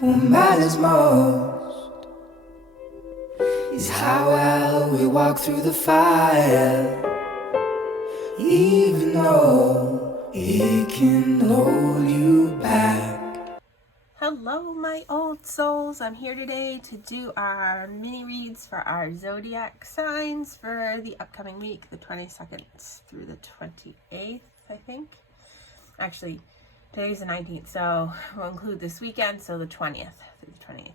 What matters most is how well we walk through the fire, even though it can hold you back. Hello, my old souls. I'm here today to do our mini reads for our zodiac signs for the upcoming week, the 22nd through the 28th, I think. Actually, today's the 19th, so we'll include this weekend, so the 20th through the 28th.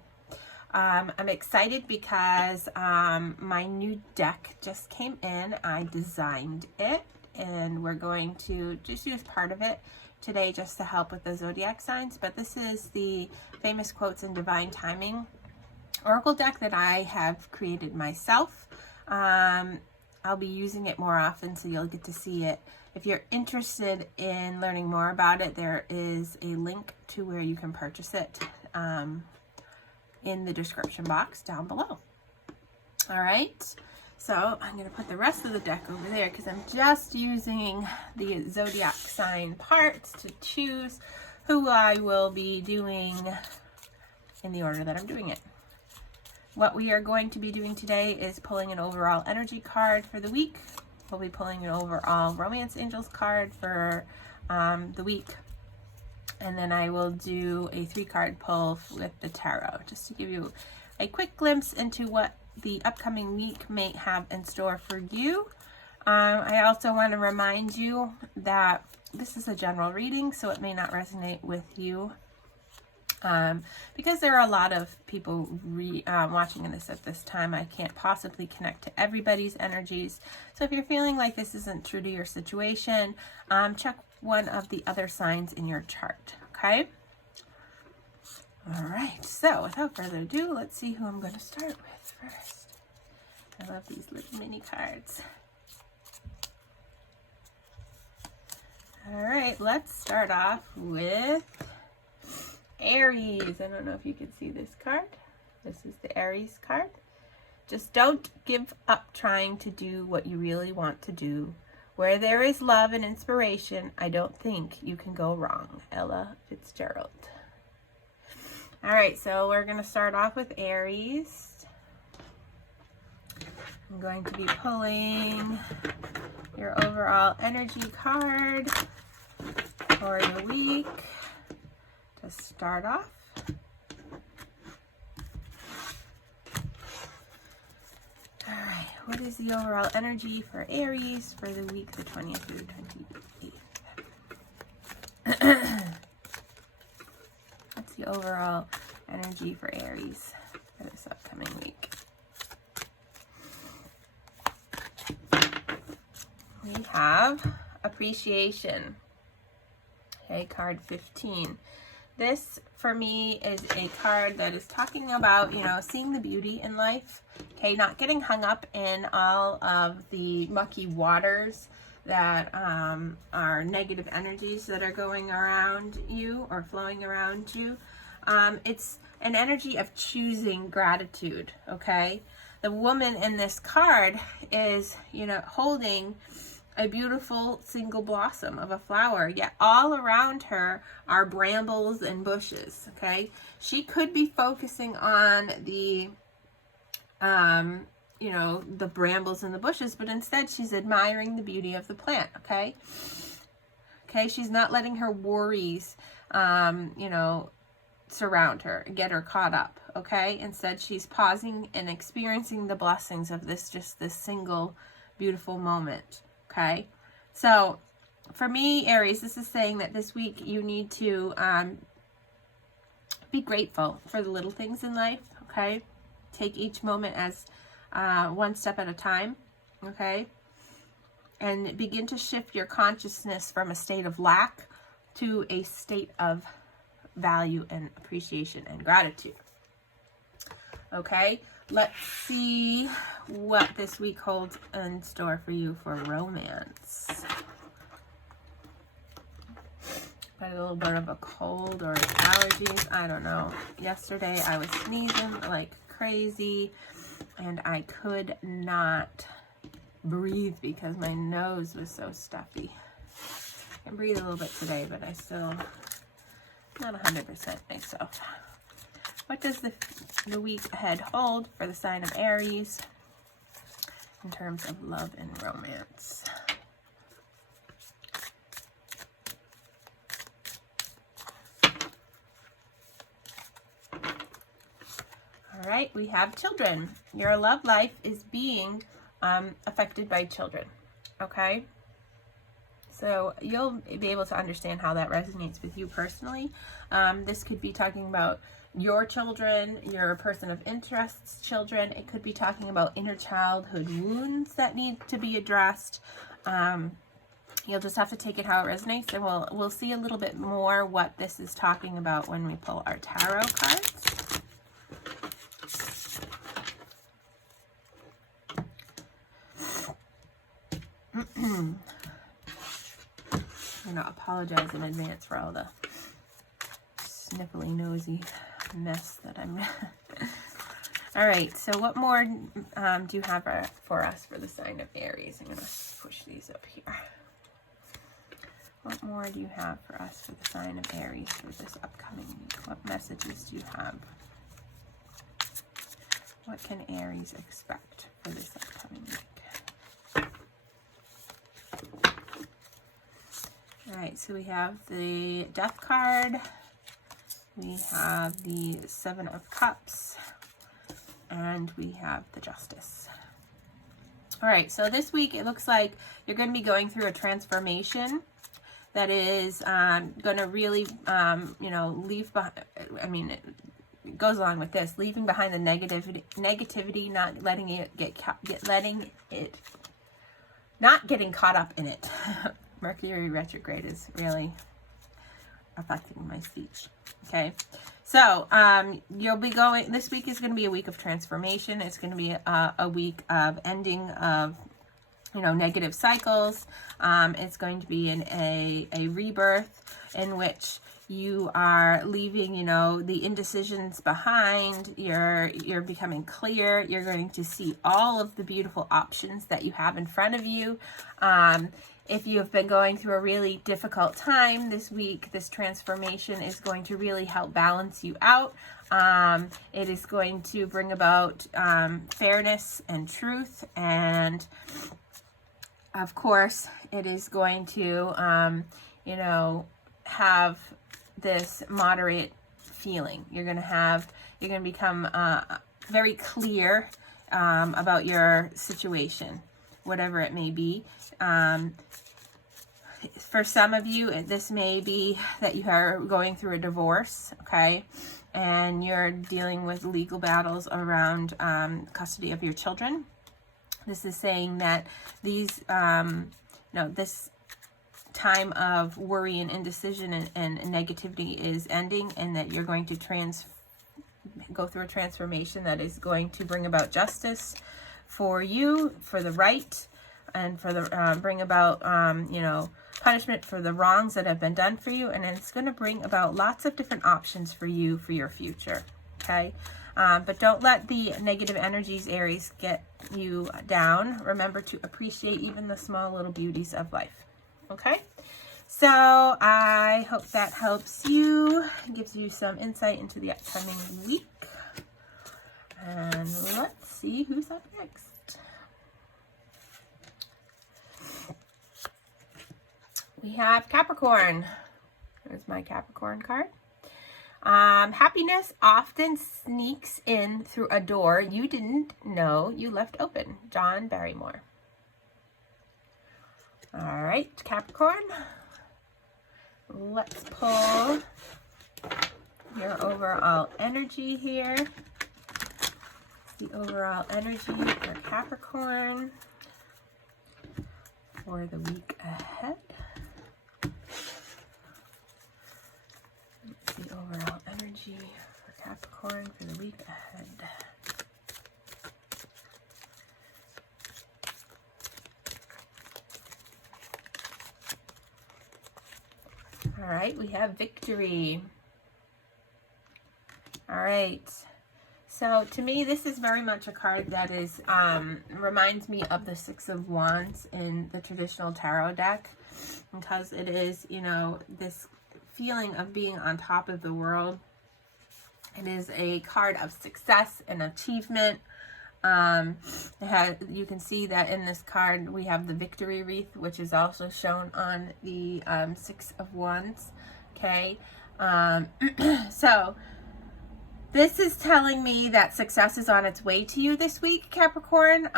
I'm excited because my new deck just came in. I designed it, and we're going to just use part of it today just to help with the zodiac signs. But this is the Famous Quotes and Divine Timing Oracle deck that I have created myself. I'll be using it more often, so you'll get to see it. If you're interested in learning more about it, there is a link to where you can purchase it in the description box down below. All right, so I'm going to put the rest of the deck over there because I'm just using the zodiac sign parts to choose who I will be doing in the order that I'm doing it. What we are going to be doing today is pulling an overall energy card for the week. We'll be pulling an overall Romance Angels card for the week. And then I will do a 3-card pull with the tarot, just to give you a quick glimpse into what the upcoming week may have in store for you. I also want to remind you that this is a general reading, so it may not resonate with you. Because there are a lot of people watching this at this time, I can't possibly connect to everybody's energies. So if you're feeling like this isn't true to your situation, check one of the other signs in your chart, okay? All right, so without further ado, let's see who I'm going to start with first. I love these little mini cards. All right, let's start off with Aries. I don't know if you can see this card. This is the Aries card. Just don't give up trying to do what you really want to do. Where there is love and inspiration, I don't think you can go wrong. Ella Fitzgerald. All right, so we're going to start off with Aries. I'm going to be pulling your overall energy card for the week to start off. All right, what is the overall energy for Aries for the week, the 20th through 28th? What's the overall energy for Aries for this upcoming week? We have appreciation. Okay, card 15. This, for me, is a card that is talking about, seeing the beauty in life. Okay, not getting hung up in all of the mucky waters that are negative energies that are going around you or flowing around you. It's an energy of choosing gratitude, okay? The woman in this card is, holding a beautiful single blossom of a flower, yet all around her are brambles and bushes, okay? She could be focusing on the, the brambles and the bushes, but instead she's admiring the beauty of the plant, okay? Okay, she's not letting her worries, surround her and get her caught up, okay? Instead, she's pausing and experiencing the blessings of this single beautiful moment. Okay, so for me, Aries, this is saying that this week you need to be grateful for the little things in life, okay? Take each moment as one step at a time, okay? And begin to shift your consciousness from a state of lack to a state of value and appreciation and gratitude, okay? Let's see what this week holds in store for you for romance. Got a little bit of a cold or allergies. I don't know. Yesterday I was sneezing like crazy and I could not breathe because my nose was so stuffy. I can breathe a little bit today, but I still not 100% myself. What does the week ahead hold for the sign of Aries in terms of love and romance? All right, we have children. Your love life is being affected by children, okay? So you'll be able to understand how that resonates with you personally. This could be talking about your children, your person of interest's children. It could be talking about inner childhood wounds that need to be addressed. You'll just have to take it how it resonates, and we'll see a little bit more what this is talking about when we pull our tarot cards. I'm going to apologize in advance for all the sniffly, nosy mess that I'm All right, so what more do you have for us for the sign of Aries? I'm going to push these up here. What more do you have for us for the sign of Aries for this upcoming week? What messages do you have? What can Aries expect for this upcoming week? All right, so we have the Death card. We have the Seven of Cups. And we have the Justice. All right, so this week it looks like you're going to be going through a transformation that is going to really, leave behind, it goes along with this, leaving behind the negativity, not letting it not getting caught up in it. Mercury retrograde is really affecting my speech. Okay, so you'll be going, this week is going to be a week of transformation. It's going to be a week of ending of, negative cycles. It's going to be in a rebirth in which you are leaving, the indecisions behind. You're becoming clear. You're going to see all of the beautiful options that you have in front of you. If you have been going through a really difficult time this week, this transformation is going to really help balance you out. It is going to bring about fairness and truth. And of course, it is going to, have this moderate feeling. You're going to become very clear about your situation, whatever it may be. For some of you, this may be that you are going through a divorce, okay? And you're dealing with legal battles around custody of your children. This is saying that these, this time of worry and indecision and negativity is ending, and that you're going to go through a transformation that is going to bring about justice for you, for the right, and for the bring about punishment for the wrongs that have been done for you, and it's going to bring about lots of different options for you for your future. Okay, but don't let the negative energies, Aries, get you down. Remember to appreciate even the small little beauties of life. Okay, so I hope that helps you, gives you some insight into the upcoming week. And let's see who's up next. We have Capricorn. There's my Capricorn card. Happiness often sneaks in through a door you didn't know you left open. John Barrymore. All right, Capricorn. Let's pull your overall energy here. The overall energy for Capricorn for the week ahead. The overall energy for Capricorn for the week ahead. All right, we have victory. All right. So to me, this is very much a card that is reminds me of the Six of Wands in the traditional tarot deck, because it is, this feeling of being on top of the world, It is a card of success and achievement. You can see that in this card we have the victory wreath, which is also shown on the Six of Wands. Okay, so this is telling me that success is on its way to you this week, Capricorn.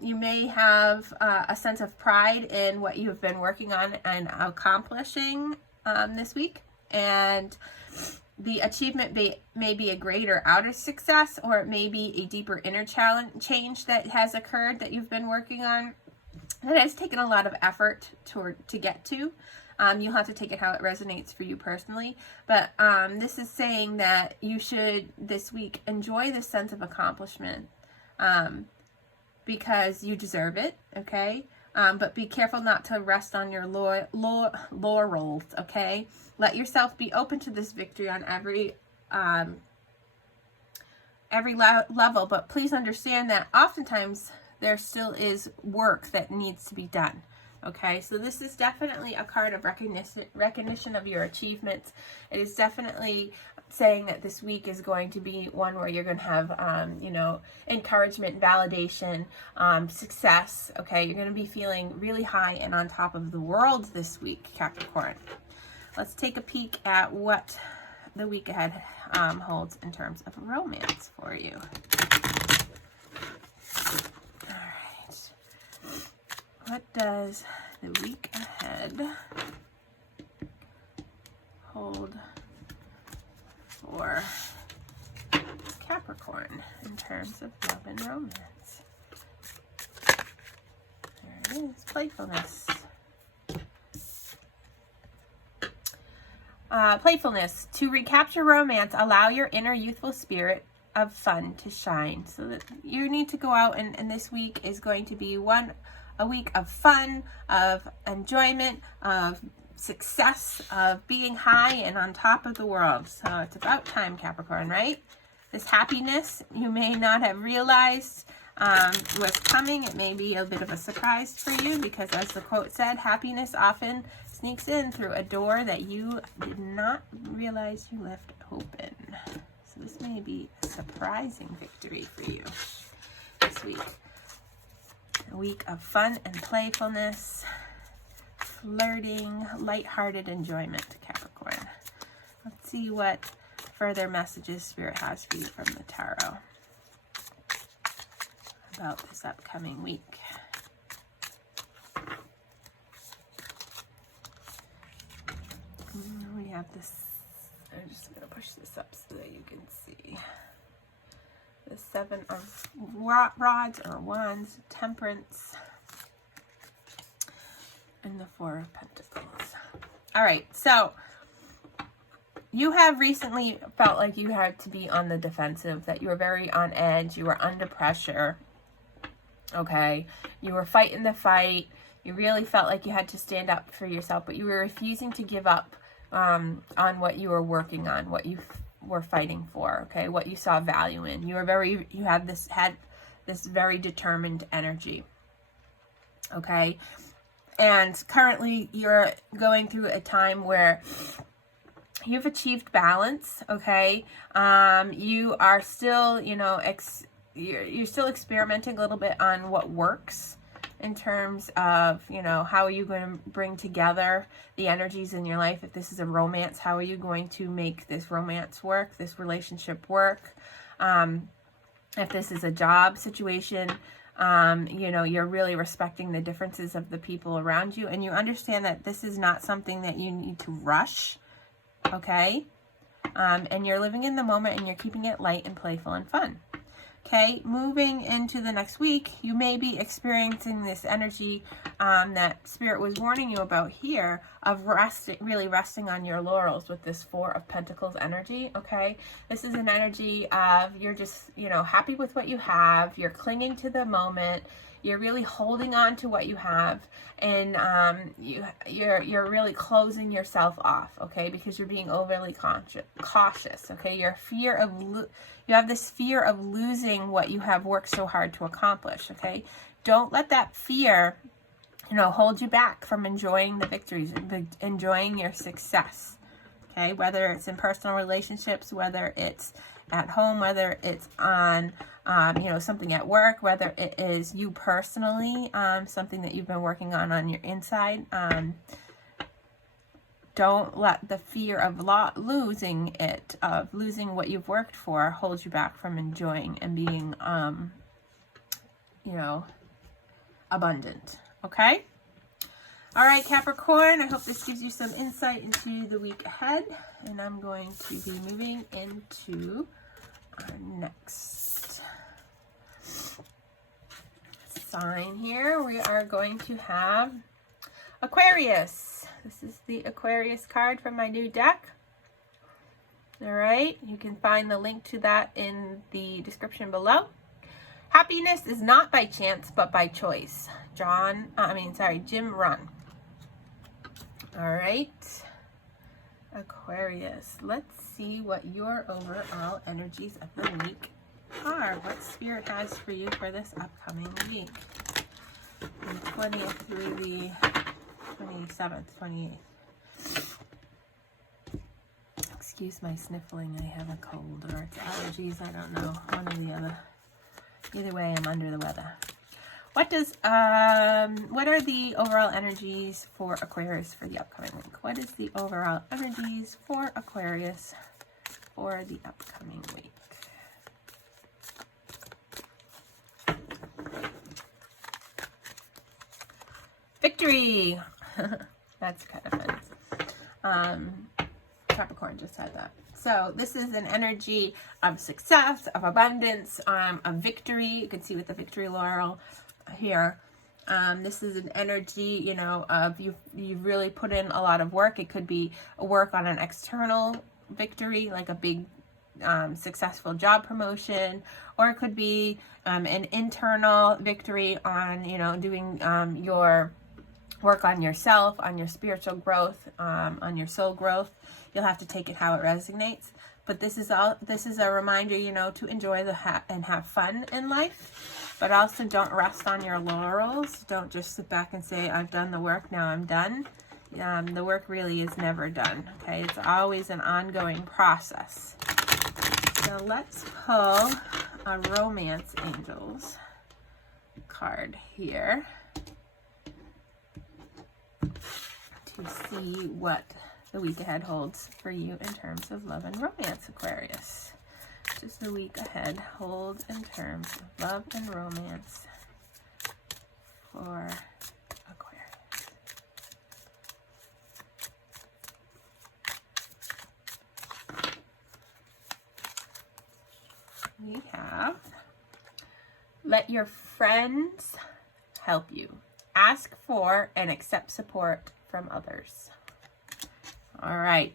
You may have a sense of pride in what you've been working on and accomplishing this week, and the achievement may be a greater outer success, or it may be a deeper inner change that has occurred that you've been working on. That has taken a lot of effort to get to. You'll have to take it how it resonates for you personally. But this is saying that you should, this week, enjoy this sense of accomplishment because you deserve it, okay? But be careful not to rest on your laurels, okay? Let yourself be open to this victory on every level, but please understand that oftentimes there still is work that needs to be done. Okay, so this is definitely a card of recognition of your achievements. It is definitely saying that this week is going to be one where you're going to have, encouragement, validation, success. Okay, you're going to be feeling really high and on top of the world this week, Capricorn. Let's take a peek at what the week ahead holds in terms of romance for you. What does the week ahead hold for Capricorn in terms of love and romance? There it is, playfulness. Playfulness. To recapture romance, allow your inner youthful spirit of fun to shine. So that you need to go out, and this week is going to be a week of fun, of enjoyment, of success, of being high and on top of the world. So it's about time, Capricorn, right? This happiness you may not have realized was coming. It may be a bit of a surprise for you because, as the quote said, happiness often sneaks in through a door that you did not realize you left open. So this may be a surprising victory for you this week. A week of fun and playfulness, flirting, lighthearted enjoyment, Capricorn. Let's see what further messages Spirit has for you from the tarot about this upcoming week. We have this, I'm just going to push this up so that you can see. The Seven of Rods or Wands, Temperance, and the Four of Pentacles. All right, so you have recently felt like you had to be on the defensive, that you were very on edge, you were under pressure, okay? You were fighting the fight. You really felt like you had to stand up for yourself, but you were refusing to give up on what you were working on, what you were fighting for, okay, what you saw value in. You had this very determined energy, okay, and currently you're going through a time where you've achieved balance, okay. You are still, you're still experimenting a little bit on what works in terms of, how are you going to bring together the energies in your life? If this is a romance, how are you going to make this romance work, this relationship work? If this is a job situation, you're really respecting the differences of the people around you, and you understand that this is not something that you need to rush, okay? And you're living in the moment, and you're keeping it light and playful and fun. Okay, moving into the next week, you may be experiencing this energy that Spirit was warning you about here of really resting on your laurels with this Four of Pentacles energy, okay? This is an energy of you're just, happy with what you have. You're clinging to the moment. You're really holding on to what you have, and you're really closing yourself off, okay? Because you're being overly cautious, okay? You have this fear of losing what you have worked so hard to accomplish, okay? Don't let that fear, hold you back from enjoying the victories, enjoying your success, Okay, whether it's in personal relationships, whether it's at home, whether it's on, you know, something at work, whether it is you personally, something that you've been working on your inside. Don't let the fear of losing it, of losing what you've worked for, hold you back from enjoying and being, you know, abundant. Okay? All right, Capricorn, I hope this gives you some insight into the week ahead. And I'm going to be moving into our next sign here. We are going to have Aquarius. This is the Aquarius card from my new deck. All right, you can find the link to that in the description below. Happiness is not by chance, but by choice. Jim Rohn. All right, Aquarius. Let's see what your overall energies of the week are. What Spirit has for you for this upcoming week. From 20th through the 27th, 28th. Excuse my sniffling. I have a cold or it's allergies. I don't know. One or the other. Either way, I'm under the weather. What are the overall energies for Aquarius for the upcoming week? What is the overall energies for Aquarius for the upcoming week? Victory! That's kind of fun. Capricorn just had that. So this is an energy of success, of abundance, of victory. You can see with the victory laurel here. This is an energy, you know, of you've really put in a lot of work. It could be a work on an external victory, like a big successful job promotion, or it could be an internal victory on, you know, doing your work on yourself, on your spiritual growth, on your soul growth. You'll have to take it how it resonates. But this is a reminder, you know, to enjoy and have fun in life, but also don't rest on your laurels. Don't just sit back and say, I've done the work, now I'm done. The work really is never done. Okay, it's always an ongoing process. So let's pull a Romance Angels card here to see what the week ahead holds for you in terms of love and romance, Aquarius. Just the week ahead hold in terms of love and romance for Aquarius. We have, let your friends help you. Ask for and accept support from others. All right.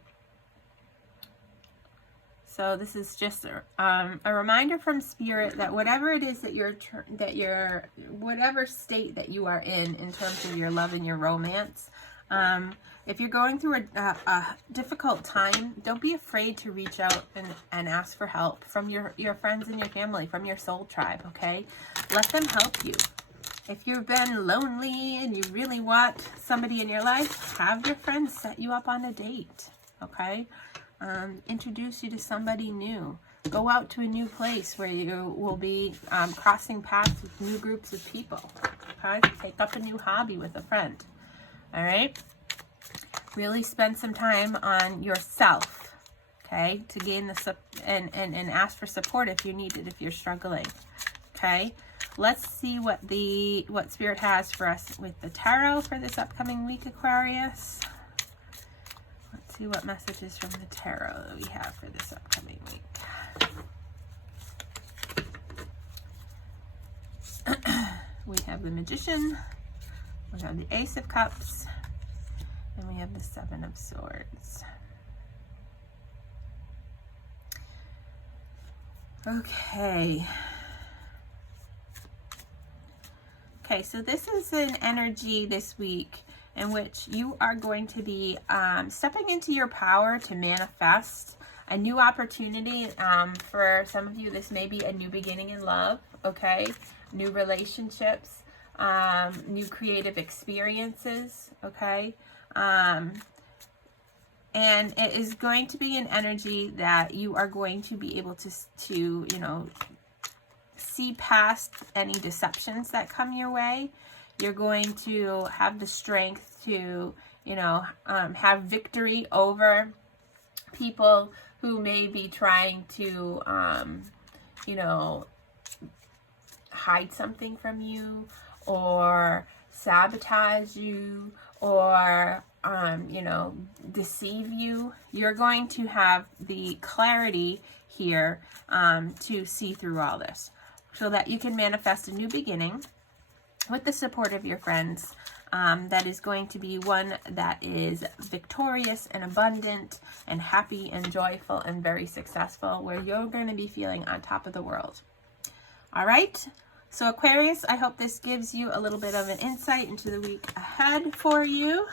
So this is just a reminder from Spirit that whatever it is that whatever state that you are in terms of your love and your romance, if you're going through a difficult time, don't be afraid to reach out and ask for help from your friends and your family, from your soul tribe. Okay, let them help you. If you've been lonely and you really want somebody in your life, have your friends set you up on a date, okay? Introduce you to somebody new. Go out to a new place where you will be crossing paths with new groups of people, okay? Take up a new hobby with a friend, all right? Really spend some time on yourself, okay? To gain and ask for support if you need it, if you're struggling, okay? Let's see what Spirit has for us with the tarot for this upcoming week, Aquarius. Let's see what messages from the tarot that we have for this upcoming week. We have the Magician, we have the Ace of Cups, and we have the Seven of Swords. Okay. Okay, so this is an energy this week in which you are going to be stepping into your power to manifest a new opportunity. For some of you, this may be a new beginning in love, okay? New relationships, new creative experiences, okay? And it is going to be an energy that you are going to be able to you know, see past any deceptions that come your way. You're going to have the strength to, you know, have victory over people who may be trying to, you know, hide something from you or sabotage you or, you know, deceive you. You're going to have the clarity here to see through all this so that you can manifest a new beginning with the support of your friends. That is going to be one that is victorious and abundant and happy and joyful and very successful, where you're going to be feeling on top of the world. All right. So Aquarius, I hope this gives you a little bit of an insight into the week ahead for you.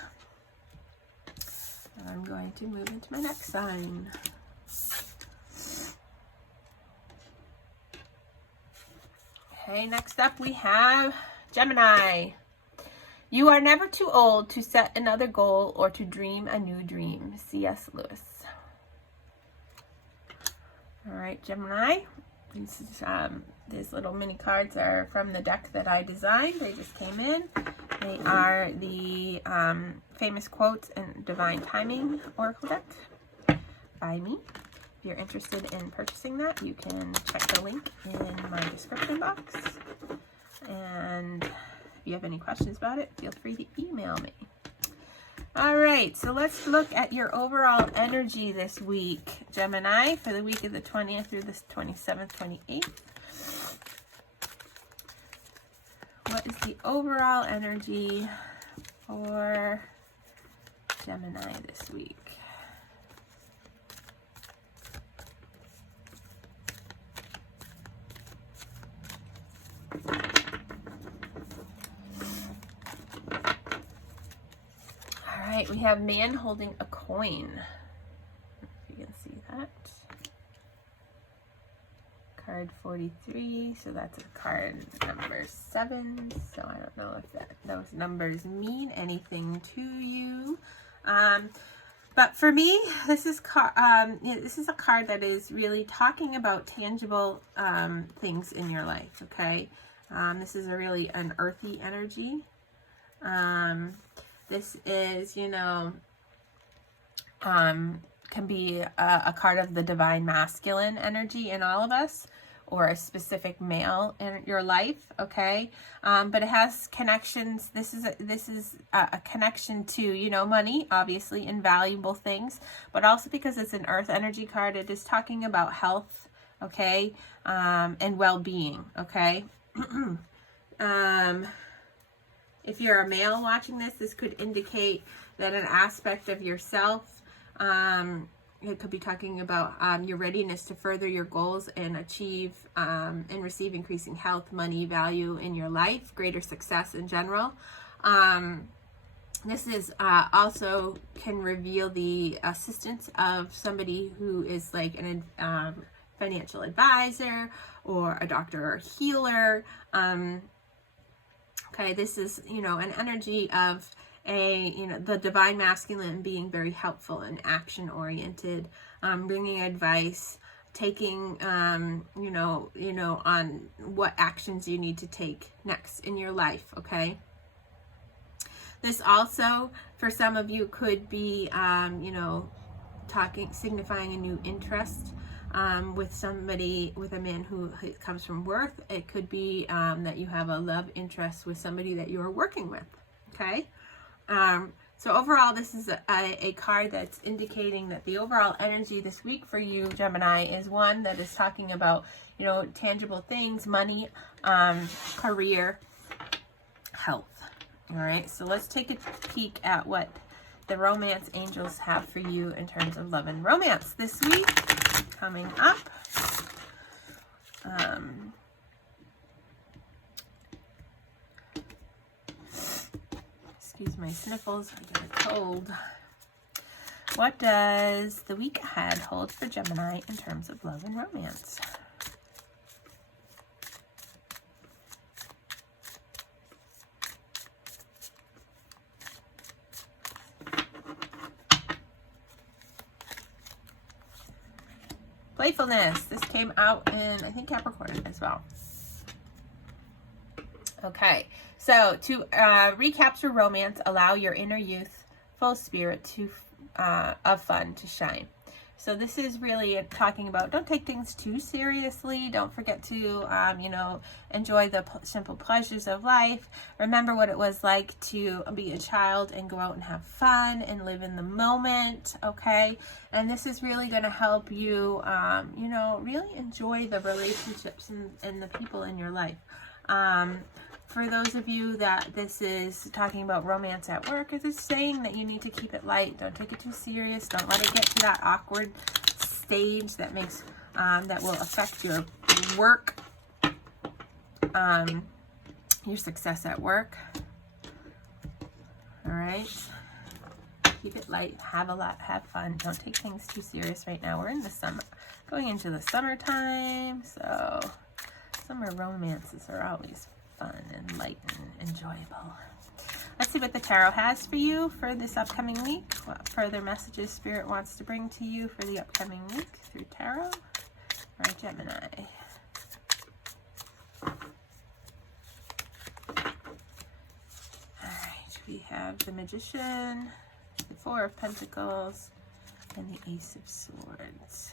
And I'm going to move into my next sign. Okay, next up we have Gemini. You are never too old to set another goal or to dream a new dream. C.S. Lewis. All right, Gemini. These little mini cards are from the deck that I designed. They just came in. They are the famous quotes and divine timing oracle deck by me. If you're interested in purchasing that, you can check the link in my description box. And if you have any questions about it, feel free to email me. All right, so let's look at your overall energy this week, Gemini, for the week of the 20th through the 27th, 28th. What is the overall energy for Gemini this week? All right, we have man holding a coin. If you can see that. Card 43, so that's a card number 7. So I don't know if those numbers mean anything to you. But for me, this is a card that is really talking about tangible things in your life, okay? This is really an earthy energy. This is, you know, can be a card of the divine masculine energy in all of us, or a specific male in your life, okay? But it has connections. This is a connection to, you know, money, obviously, and valuable things, but also because it's an earth energy card, it is talking about health, okay, and well-being, okay? If you're a male watching this, this could indicate that an aspect of yourself, it could be talking about your readiness to further your goals and achieve and receive increasing health, money, value in your life, greater success in general. This is also can reveal the assistance of somebody who is like an financial advisor or a doctor or healer. Okay, this is, you know, an energy of the divine masculine being very helpful and action oriented, bringing advice, taking, you know, on what actions you need to take next in your life. Okay. This also, for some of you, could be, you know, signifying a new interest with somebody, with a man who comes from work. It could be that you have a love interest with somebody that you're working with. Okay. So overall, this is a card that's indicating that the overall energy this week for you, Gemini, is one that is talking about, you know, tangible things, money, career, health. All right, so let's take a peek at what the romance angels have for you in terms of love and romance this week coming up. Excuse my sniffles, I get a cold. What does the week ahead hold for Gemini in terms of love and romance? Playfulness. This came out in, I think, Capricorn as well. Okay, so to recapture romance, allow your inner youthful spirit to of fun to shine. So this is really talking about, don't take things too seriously. Don't forget to, you know, enjoy the simple pleasures of life. Remember what it was like to be a child and go out and have fun and live in the moment, okay? And this is really going to help you, you know, really enjoy the relationships and the people in your life. For those of you that this is talking about romance at work, it's saying that you need to keep it light. Don't take it too serious. Don't let it get to that awkward stage that makes that will affect your work, your success at work. All right. Keep it light. Have fun. Don't take things too serious right now. We're in the summer, going into the summertime, so summer romances are always fun and light and enjoyable. Let's see what the tarot has for you for this upcoming week. What further messages Spirit wants to bring to you for the upcoming week through tarot. All right, Gemini. All right, we have the Magician, the Four of Pentacles, and the Ace of Swords.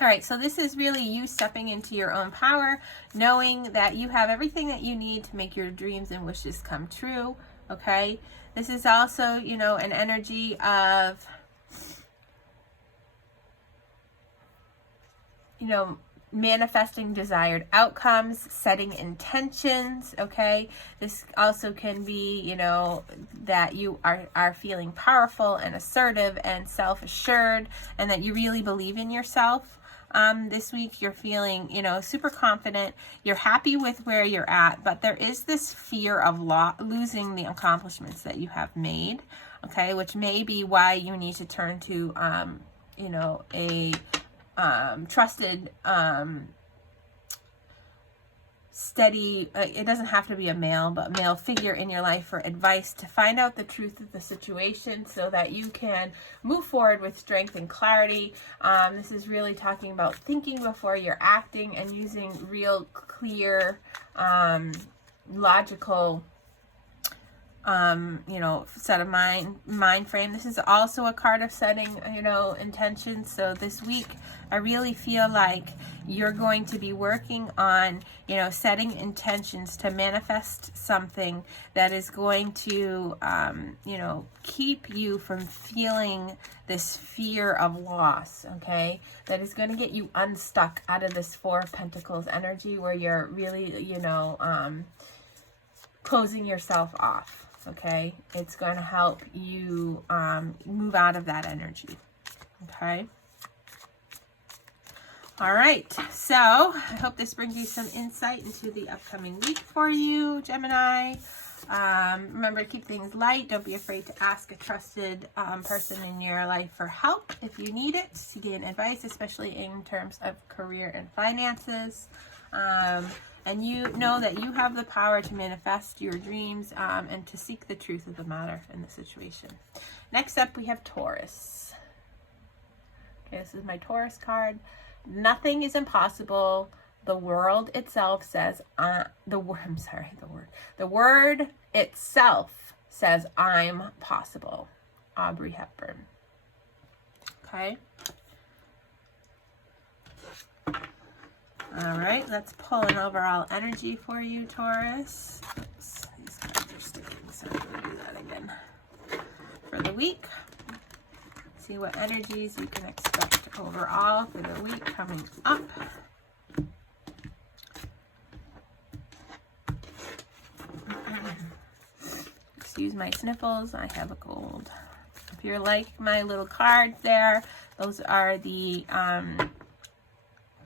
All right, so this is really you stepping into your own power, knowing that you have everything that you need to make your dreams and wishes come true, okay? This is also, you know, an energy of, you know, manifesting desired outcomes, setting intentions, okay? This also can be, you know, that you are feeling powerful and assertive and self-assured, and that you really believe in yourself. This week you're feeling, you know, super confident. You're happy with where you're at, but there is this fear of losing the accomplishments that you have made, okay? Which may be why you need to turn to, you know, a trusted, steady, it doesn't have to be a male, but male figure in your life for advice to find out the truth of the situation so that you can move forward with strength and clarity. This is really talking about thinking before you're acting and using real clear, logical, you know, set of mind frame. This is also a card of setting, you know, intentions. So this week, I really feel like you're going to be working on, you know, setting intentions to manifest something that is going to, you know, keep you from feeling this fear of loss, okay? That is going to get you unstuck out of this Four of Pentacles energy where you're really, you know, closing yourself off. Okay, it's going to help you move out of that energy. Okay. All right. So I hope this brings you some insight into the upcoming week for you, Gemini. Remember to keep things light. Don't be afraid to ask a trusted person in your life for help if you need it, to gain advice, especially in terms of career and finances. And you know that you have the power to manifest your dreams and to seek the truth of the matter in the situation. Next up, we have Taurus. Okay, this is my Taurus card. Nothing is impossible. The world itself says, the word itself says, I'm possible. Audrey Hepburn. Okay. All right, let's pull an overall energy for you, Taurus. Oops, these cards are sticking, so I'm going to do that again. For the week, see what energies you can expect overall for the week coming up. Excuse my sniffles, I have a cold. If you're like my little card there, those are the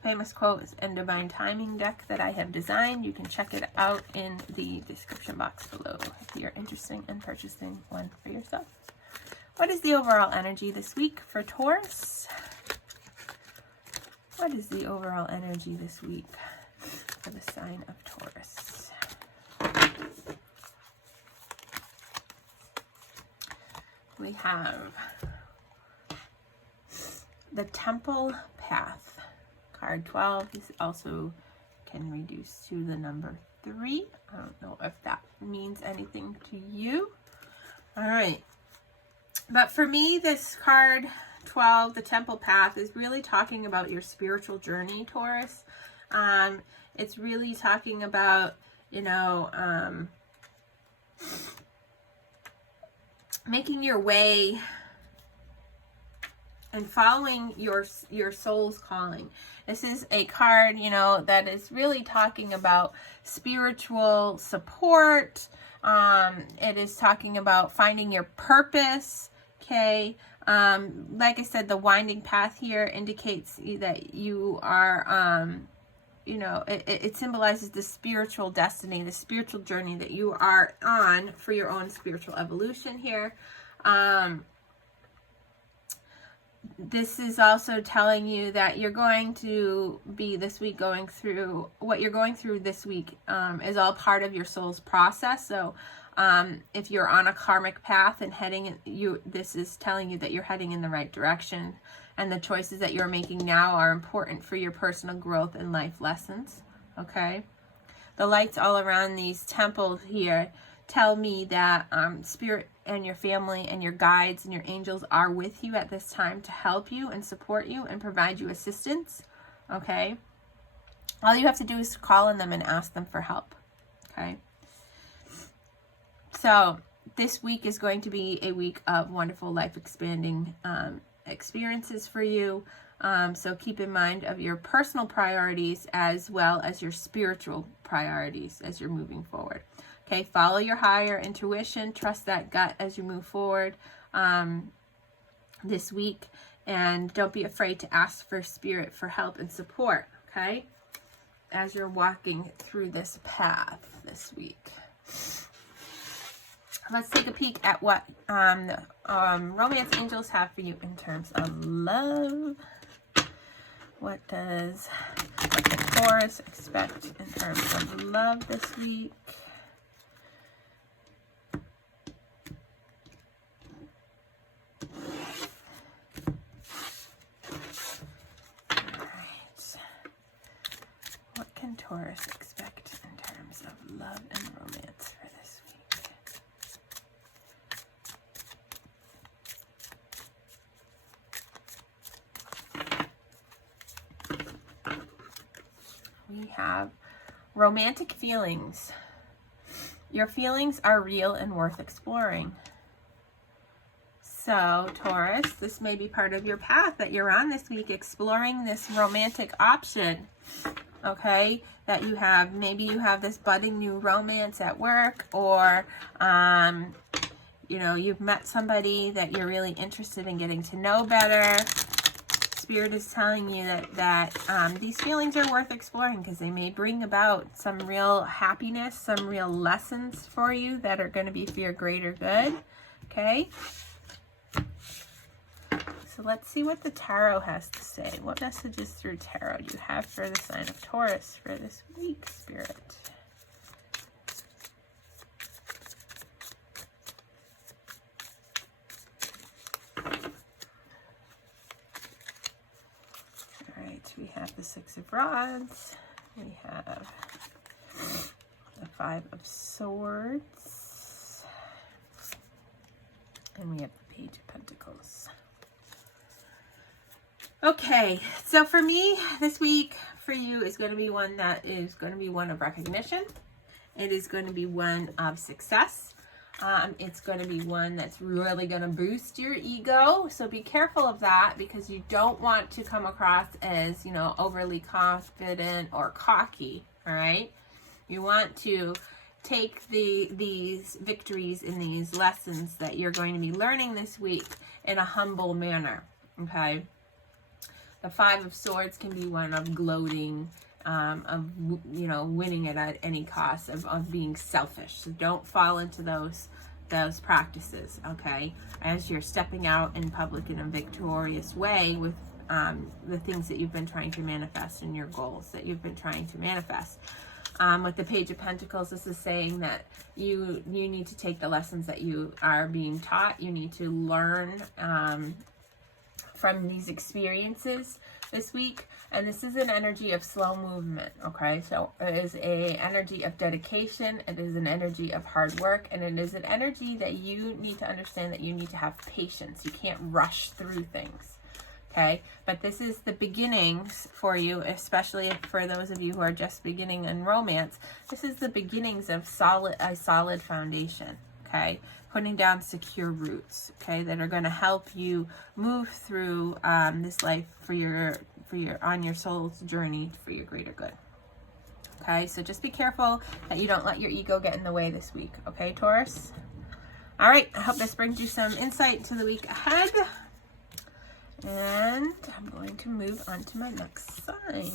famous quotes and divine timing deck that I have designed. You can check it out in the description box below if you're interested in purchasing one for yourself. What is the overall energy this week for Taurus? What is the overall energy this week for the sign of Taurus? we have the Temple Path. Card 12 is also can reduce to the number 3. I don't know if that means anything to you. All right. But for me, this card 12, the Temple Path, is really talking about your spiritual journey, Taurus. It's really talking about, you know, making your way and following your soul's calling. This is a card, you know, that is really talking about spiritual support. It is talking about finding your purpose. Okay. Like I said, the winding path here indicates that you are, you know, it symbolizes the spiritual destiny, the spiritual journey that you are on for your own spiritual evolution here. This is also telling you that you're going to be this week going through what you're going through this week is all part of your soul's process. So if you're on a karmic path and this is telling you that you're heading in the right direction, and the choices that you're making now are important for your personal growth and life lessons. Okay, the lights all around these temples here tell me that spirit and your family and your guides and your angels are with you at this time to help you and support you and provide you assistance. Okay, all you have to do is call on them and ask them for help. Okay, so this week is going to be a week of wonderful life expanding experiences for you. So keep in mind of your personal priorities as well as your spiritual priorities as you're moving forward. Okay, follow your higher intuition, trust that gut as you move forward this week, and don't be afraid to ask for spirit for help and support, okay, as you're walking through this path this week. Let's take a peek at what the romance angels have for you in terms of love. What does the Taurus expect in terms of love this week? Alright. What can Taurus expect in terms of love and romance for this week? We have romantic feelings. Your feelings are real and worth exploring. So, Taurus, this may be part of your path that you're on this week, exploring this romantic option, okay, that you have. Maybe you have this budding new romance at work, or, you know, you've met somebody that you're really interested in getting to know better. Spirit is telling you that these feelings are worth exploring because they may bring about some real happiness, some real lessons for you that are going to be for your greater good, okay? So let's see what the tarot has to say. What messages through tarot do you have for the sign of Taurus for this week, Spirit? We have the Six of Rods, we have the Five of Swords, and we have the Page of Pentacles. Okay, so for me, this week for you is going to be one that is going to be one of recognition. It is going to be one of success. It's going to be one that's really going to boost your ego. So be careful of that, because you don't want to come across as, you know, overly confident or cocky. All right. You want to take these victories and these lessons that you're going to be learning this week in a humble manner. Okay. The Five of Swords can be one of gloating, of, you know, winning it at any cost, of being selfish. So don't fall into those practices, okay, as you're stepping out in public in a victorious way with the things that you've been trying to manifest and your goals that you've been trying to manifest. With the Page of Pentacles, this is saying that you need to take the lessons that you are being taught. You need to learn from these experiences this week. And this is an energy of slow movement, okay? So it is an energy of dedication. It is an energy of hard work. And it is an energy that you need to understand that you need to have patience. You can't rush through things, okay? But this is the beginnings for you, especially for those of you who are just beginning in romance. This is the beginnings of a solid foundation, okay? Putting down secure roots, okay, that are going to help you move through this life on your soul's journey for your greater good. Okay, so just be careful that you don't let your ego get in the way this week. Okay, Taurus? All right, I hope this brings you some insight to the week ahead. And I'm going to move on to my next sign.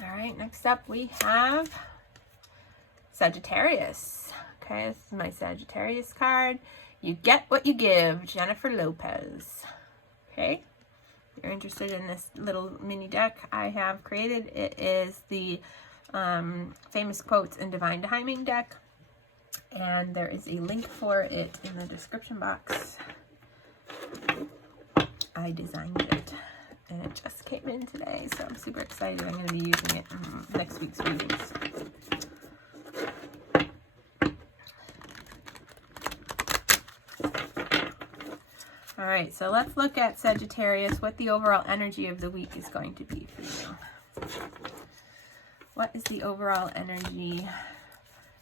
All right, next up we have Sagittarius. Okay, this is my Sagittarius card. You get what you give, Jennifer Lopez. Okay, if you're interested in this little mini deck I have created, it is the Famous Quotes and Divine Timing deck. And there is a link for it in the description box. I designed it and it just came in today, so I'm super excited. I'm going to be using it in next week's readings. All right, so let's look at Sagittarius, what the overall energy of the week is going to be for you. What is the overall energy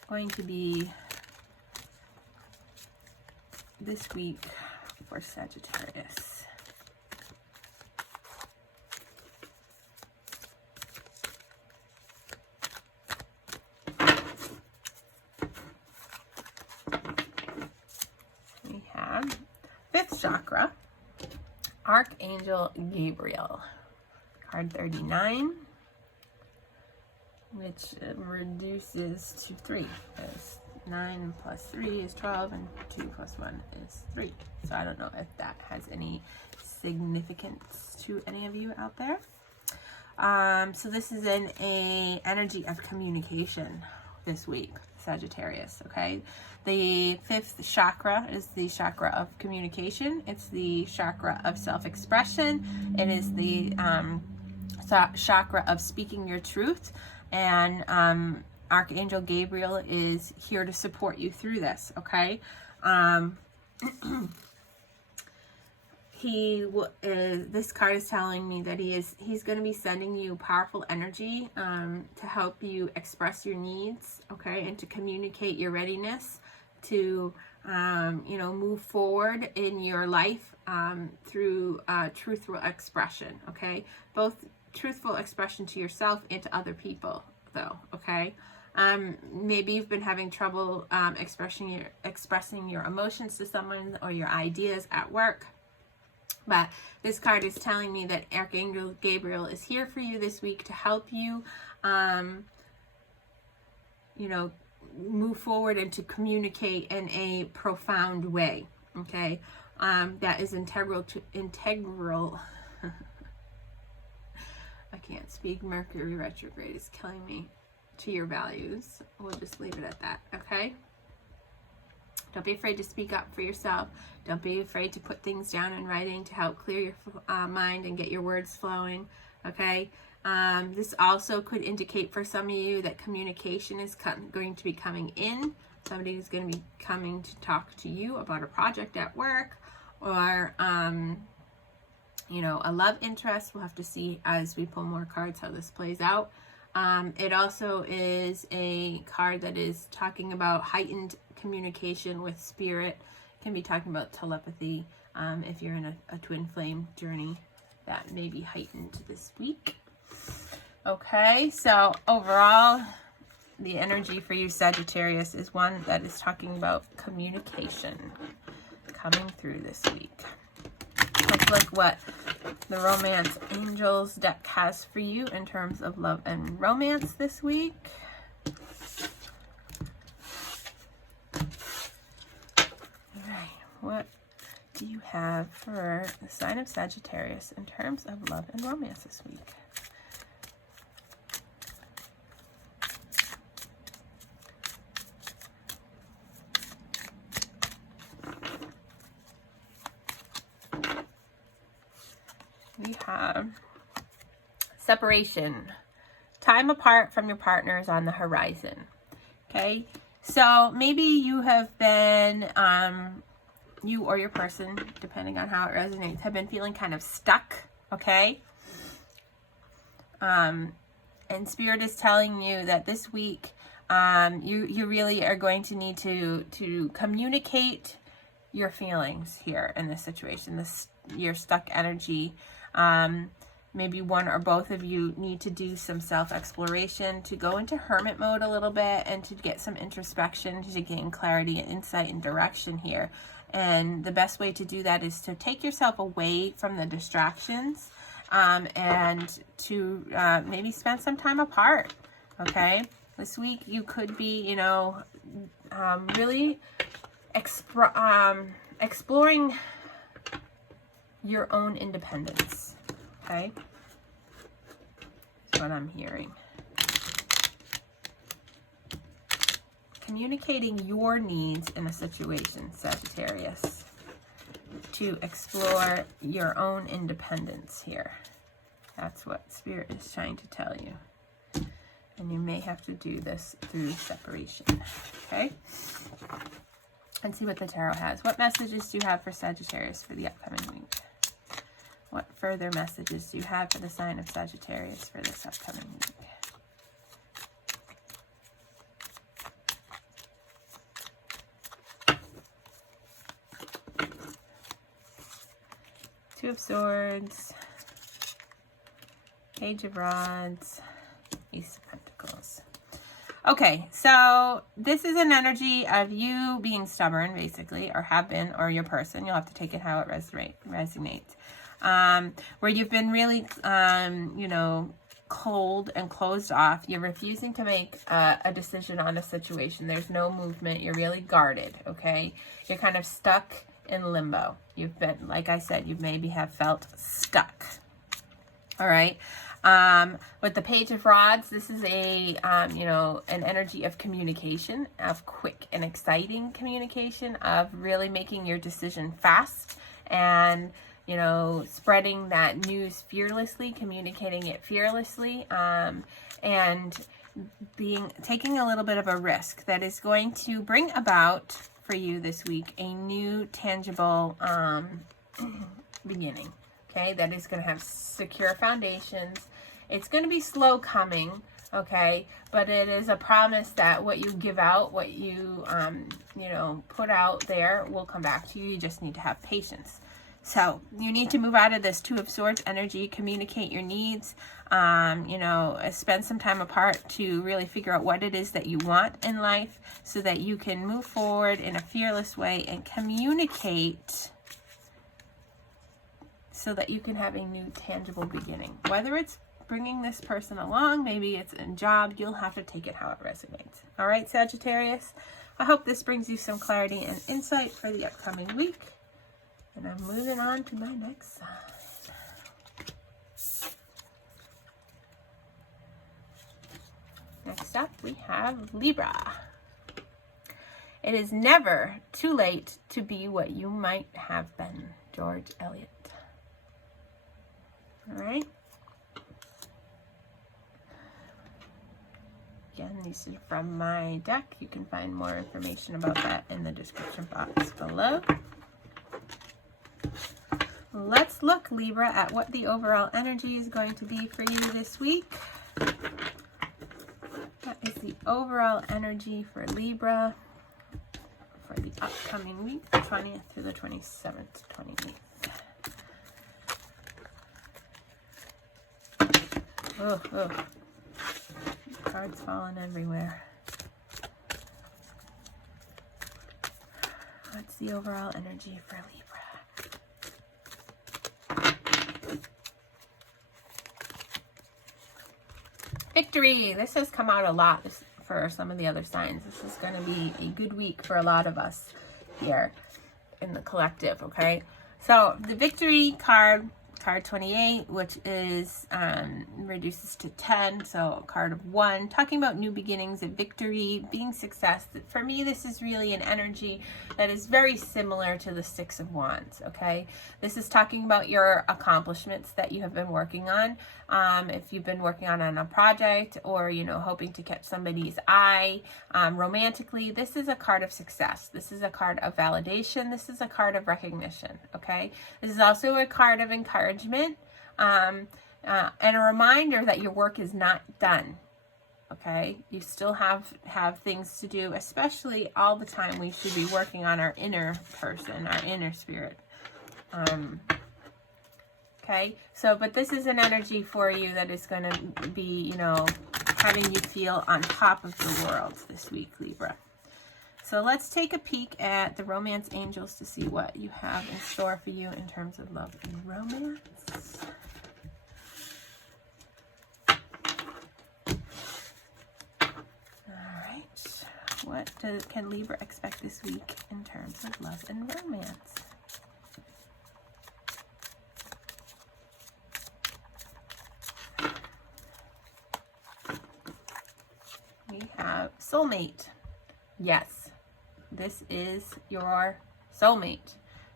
going to be this week for Sagittarius? We have 5th chakra, Archangel Gabriel, card 39, which reduces to 3. As 9 plus 3 is 12, and 2 plus 1 is 3. So I don't know if that has any significance to any of you out there. So this is an energy of communication this week, Sagittarius, okay? The 5th chakra is the chakra of communication. It's the chakra of self-expression. It is the chakra of speaking your truth. And Archangel Gabriel is here to support you through this, okay? This card is telling me that he's going to be sending you powerful energy to help you express your needs, okay, and to communicate your readiness to move forward in your life through truthful expression, okay? Both truthful expression to yourself and to other people, though, okay? Maybe you've been having trouble expressing your emotions to someone or your ideas at work. But this card is telling me that Archangel Gabriel is here for you this week to help you, move forward and to communicate in a profound way, okay? That is integral. I can't speak. Mercury retrograde is killing me. To your values. We'll just leave it at that, okay? Don't be afraid to speak up for yourself. Don't be afraid to put things down in writing to help clear your mind and get your words flowing, okay? This also could indicate for some of you that communication is going to be coming in. Somebody is going to be coming to talk to you about a project at work or, a love interest. We'll have to see as we pull more cards how this plays out. It also is a card that is talking about heightened communication with spirit. It can be talking about telepathy if you're in a twin flame journey that may be heightened this week. Okay, so overall, the energy for you, Sagittarius, is one that is talking about communication coming through this week. Let's look what the Romance Angels deck has for you in terms of love and romance this week. Alright, what do you have for the sign of Sagittarius in terms of love and romance this week? we have separation. Time apart from your partner is on the horizon. Okay, so maybe you have been, you or your person, depending on how it resonates, have been feeling kind of stuck. Okay, and Spirit is telling you that this week, you really are going to need to communicate your feelings here in this situation. Your stuck energy. Maybe one or both of you need to do some self-exploration, to go into hermit mode a little bit, and to get some introspection, to gain clarity and insight and direction here. And the best way to do that is to take yourself away from the distractions, and to maybe spend some time apart. Okay, this week you could be, you know, really exploring your own independence. Okay, that's what I'm hearing. Communicating your needs in a situation, Sagittarius, to explore your own independence here. That's what Spirit is trying to tell you. And you may have to do this through separation. Okay? Let's see what the tarot has. What messages do you have for Sagittarius for the upcoming week? What further messages do you have for the sign of Sagittarius for this upcoming week? Two of Swords, Page of Rods, Ace of Pentacles. Okay, so this is an energy of you being stubborn, basically, or have been, or your person. You'll have to take it how it resonates. Where you've been really, you know, cold and closed off. You're refusing to make a decision on a situation. There's no movement. You're really guarded, okay? You're kind of stuck in limbo. You've been, like I said, you maybe have felt stuck. All right. With the Page of Rods, this is a, you know, an energy of communication, of quick and exciting communication, of really making your decision fast and, you know, spreading that news fearlessly, communicating it fearlessly, and taking a little bit of a risk that is going to bring about for you this week a new tangible beginning. Okay, that is going to have secure foundations. It's going to be slow coming, okay, but it is a promise that what you give out, what you, you know, put out there will come back to you. You just need to have patience. So you need to move out of this Two of Swords energy, communicate your needs, you know, spend some time apart to really figure out what it is that you want in life so that you can move forward in a fearless way and communicate so that you can have a new tangible beginning. Whether it's bringing this person along, maybe it's a job, you'll have to take it how it resonates. All right, Sagittarius, I hope this brings you some clarity and insight for the upcoming week. And I'm moving on to my next sign. Next up, we have Libra. It is never too late to be what you might have been. George Eliot. All right. Again, these are from my deck. You can find more information about that in the description box below. Let's look, Libra, at what the overall energy is going to be for you this week. That is the overall energy for Libra for the upcoming week, the 20th through the 27th, 28th. Oh. Cards falling everywhere. What's the overall energy for Libra? Victory. This has come out a lot for some of the other signs. This is going to be a good week for a lot of us here in the collective, okay? So the Victory card card 28, which is reduces to 10, so a card of 1, talking about new beginnings and victory, being success. For me, this is really an energy that is very similar to the Six of Wands, okay? This is talking about your accomplishments that you have been working on. If you've been working on a project, or, you know, hoping to catch somebody's eye romantically, this is a card of success. This is a card of validation. This is a card of recognition, okay? This is also a card of encouragement, and a reminder that your work is not done, okay? You still have things to do, especially all the time. We should be working on our inner person, our inner spirit. Okay, so, but this is an energy for you that is going to be, you know, having you feel on top of the world this week, Libra. So let's take a peek at the romance angels to see what you have in store for you in terms of love and romance. All right, what can Libra expect this week in terms of love and romance? We have soulmate. Yes, this is your soulmate.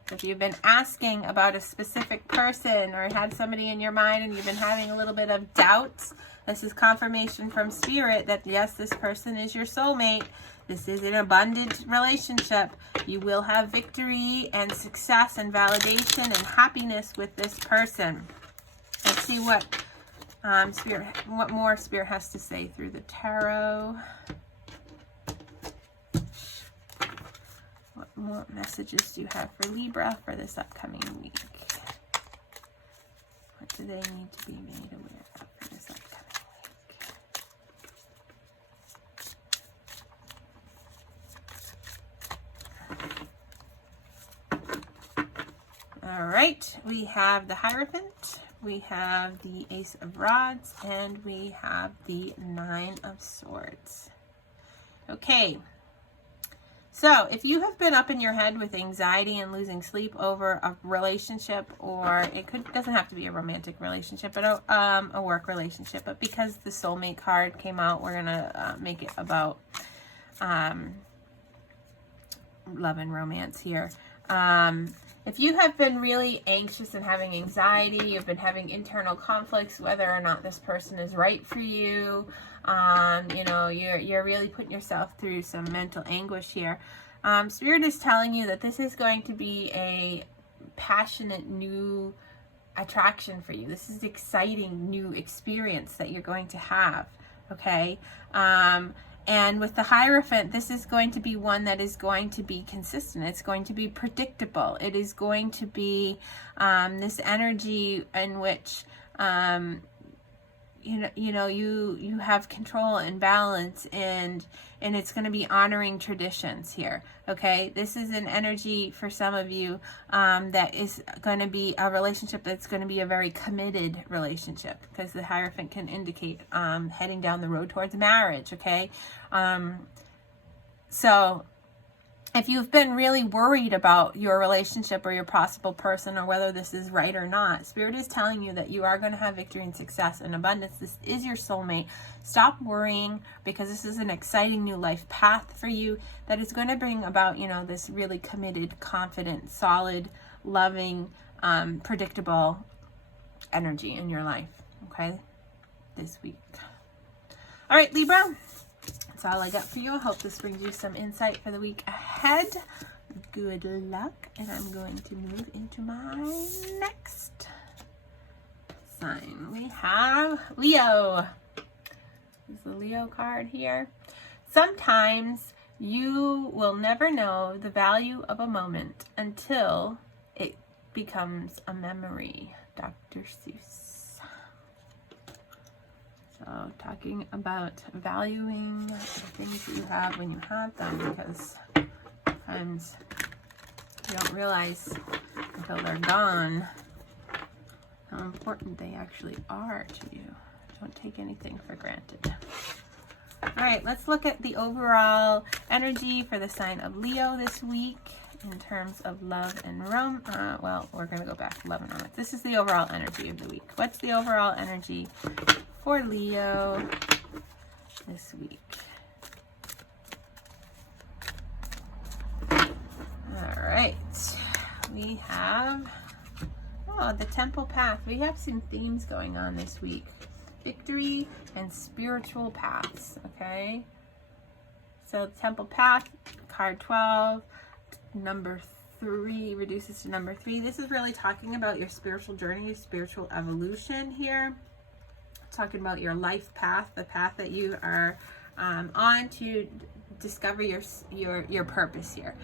So if you've been asking about a specific person or had somebody in your mind and you've been having a little bit of doubts, this is confirmation from Spirit that yes, this person is your soulmate. This is an abundant relationship. You will have victory and success and validation and happiness with this person. Let's see what what more Spirit has to say through the tarot. What more messages do you have for Libra for this upcoming week? What do they need to be made aware of for this upcoming week? All right, we have the Hierophant. We have the Ace of Rods, and we have the Nine of Swords. Okay, so if you have been up in your head with anxiety and losing sleep over a relationship, or it doesn't have to be a romantic relationship, but a work relationship, but because the soulmate card came out, we're gonna make it about love and romance here. If you have been really anxious and having anxiety, you've been having internal conflicts, whether or not this person is right for you, you know, you're really putting yourself through some mental anguish here. Spirit is telling you that this is going to be a passionate new attraction for you. This is an exciting new experience that you're going to have, okay? And with the Hierophant, this is going to be one that is going to be consistent. It's going to be predictable. It is going to be this energy in which you have control and balance, and it's going to be honoring traditions here. Okay, this is an energy for some of you that is going to be a relationship that's going to be a very committed relationship, because the Hierophant can indicate heading down the road towards marriage. Okay, so if you've been really worried about your relationship or your possible person, or whether this is right or not, Spirit is telling you that you are going to have victory and success and abundance. This is your soulmate. Stop worrying, because this is an exciting new life path for you that is going to bring about, you know, this really committed, confident, solid, loving, predictable energy in your life, okay, this week. All right, Libra. That's all I got for you. I hope this brings you some insight for the week ahead. Good luck. And I'm going to move into my next sign. We have Leo. This is the Leo card here. Sometimes you will never know the value of a moment until it becomes a memory. Dr. Seuss. So talking about valuing the things that you have when you have them, because sometimes you don't realize until they're gone how important they actually are to you. Don't take anything for granted. All right, let's look at the overall energy for the sign of Leo this week. in terms of love and well, we're going to go back to love and romance. This is the overall energy of the week. What's the overall energy for Leo this week? All right. We have, the temple path. We have some themes going on this week. Victory and spiritual paths, okay? So temple path, card 12, number 3 reduces to number 3. This is really talking about your spiritual journey, your spiritual evolution here. Talking about your life path, the path that you are on to discover your purpose here.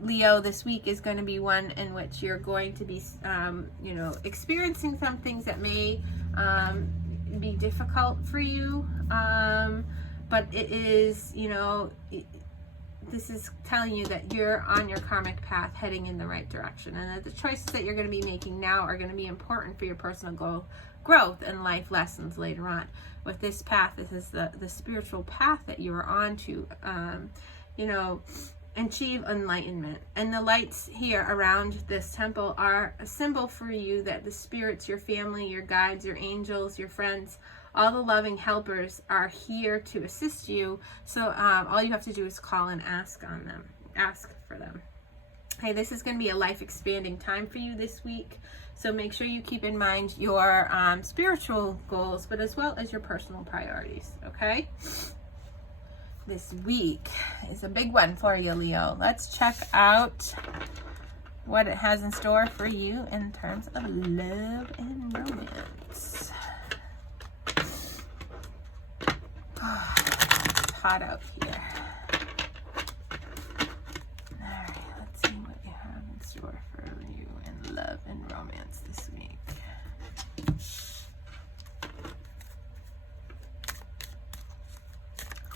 Leo, this week is going to be one in which you're going to be, experiencing some things that may be difficult for you, but it is, this is telling you that you're on your karmic path heading in the right direction, and that the choices that you're going to be making now are going to be important for your personal growth and life lessons later on. With this path, this is the spiritual path that you are on to, achieve enlightenment. And the lights here around this temple are a symbol for you that the spirits, your family, your guides, your angels, your friends, all the loving helpers are here to assist you. So all you have to do is call and ask for them. Okay, this is going to be a life expanding time for you this week. So make sure you keep in mind your spiritual goals, but as well as your personal priorities, okay? This week is a big one for you, Leo. Let's check out what it has in store for you in terms of love and romance. It's hot out here. All right, let's see what you have in store for you in love and romance this week.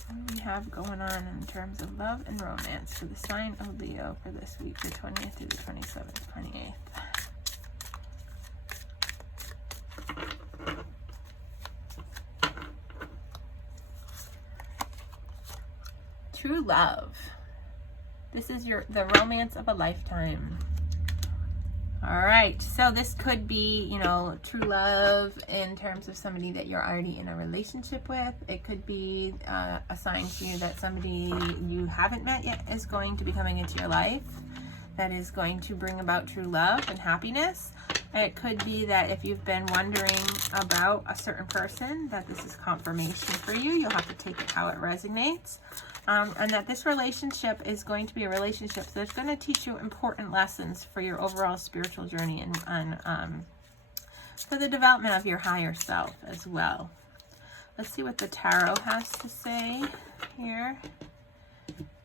What do we have going on in terms of love and romance for the sign of Leo for this week, the 20th through the 27th, 28th? True love. This is the romance of a lifetime. All right, so this could be, true love in terms of somebody that you're already in a relationship with. It could be a sign to you that somebody you haven't met yet is going to be coming into your life that is going to bring about true love and happiness. It could be that if you've been wondering about a certain person, that this is confirmation for you. You'll have to take it how it resonates. And that this relationship is going to be a relationship that's going to teach you important lessons for your overall spiritual journey and for the development of your higher self as well. Let's see what the tarot has to say here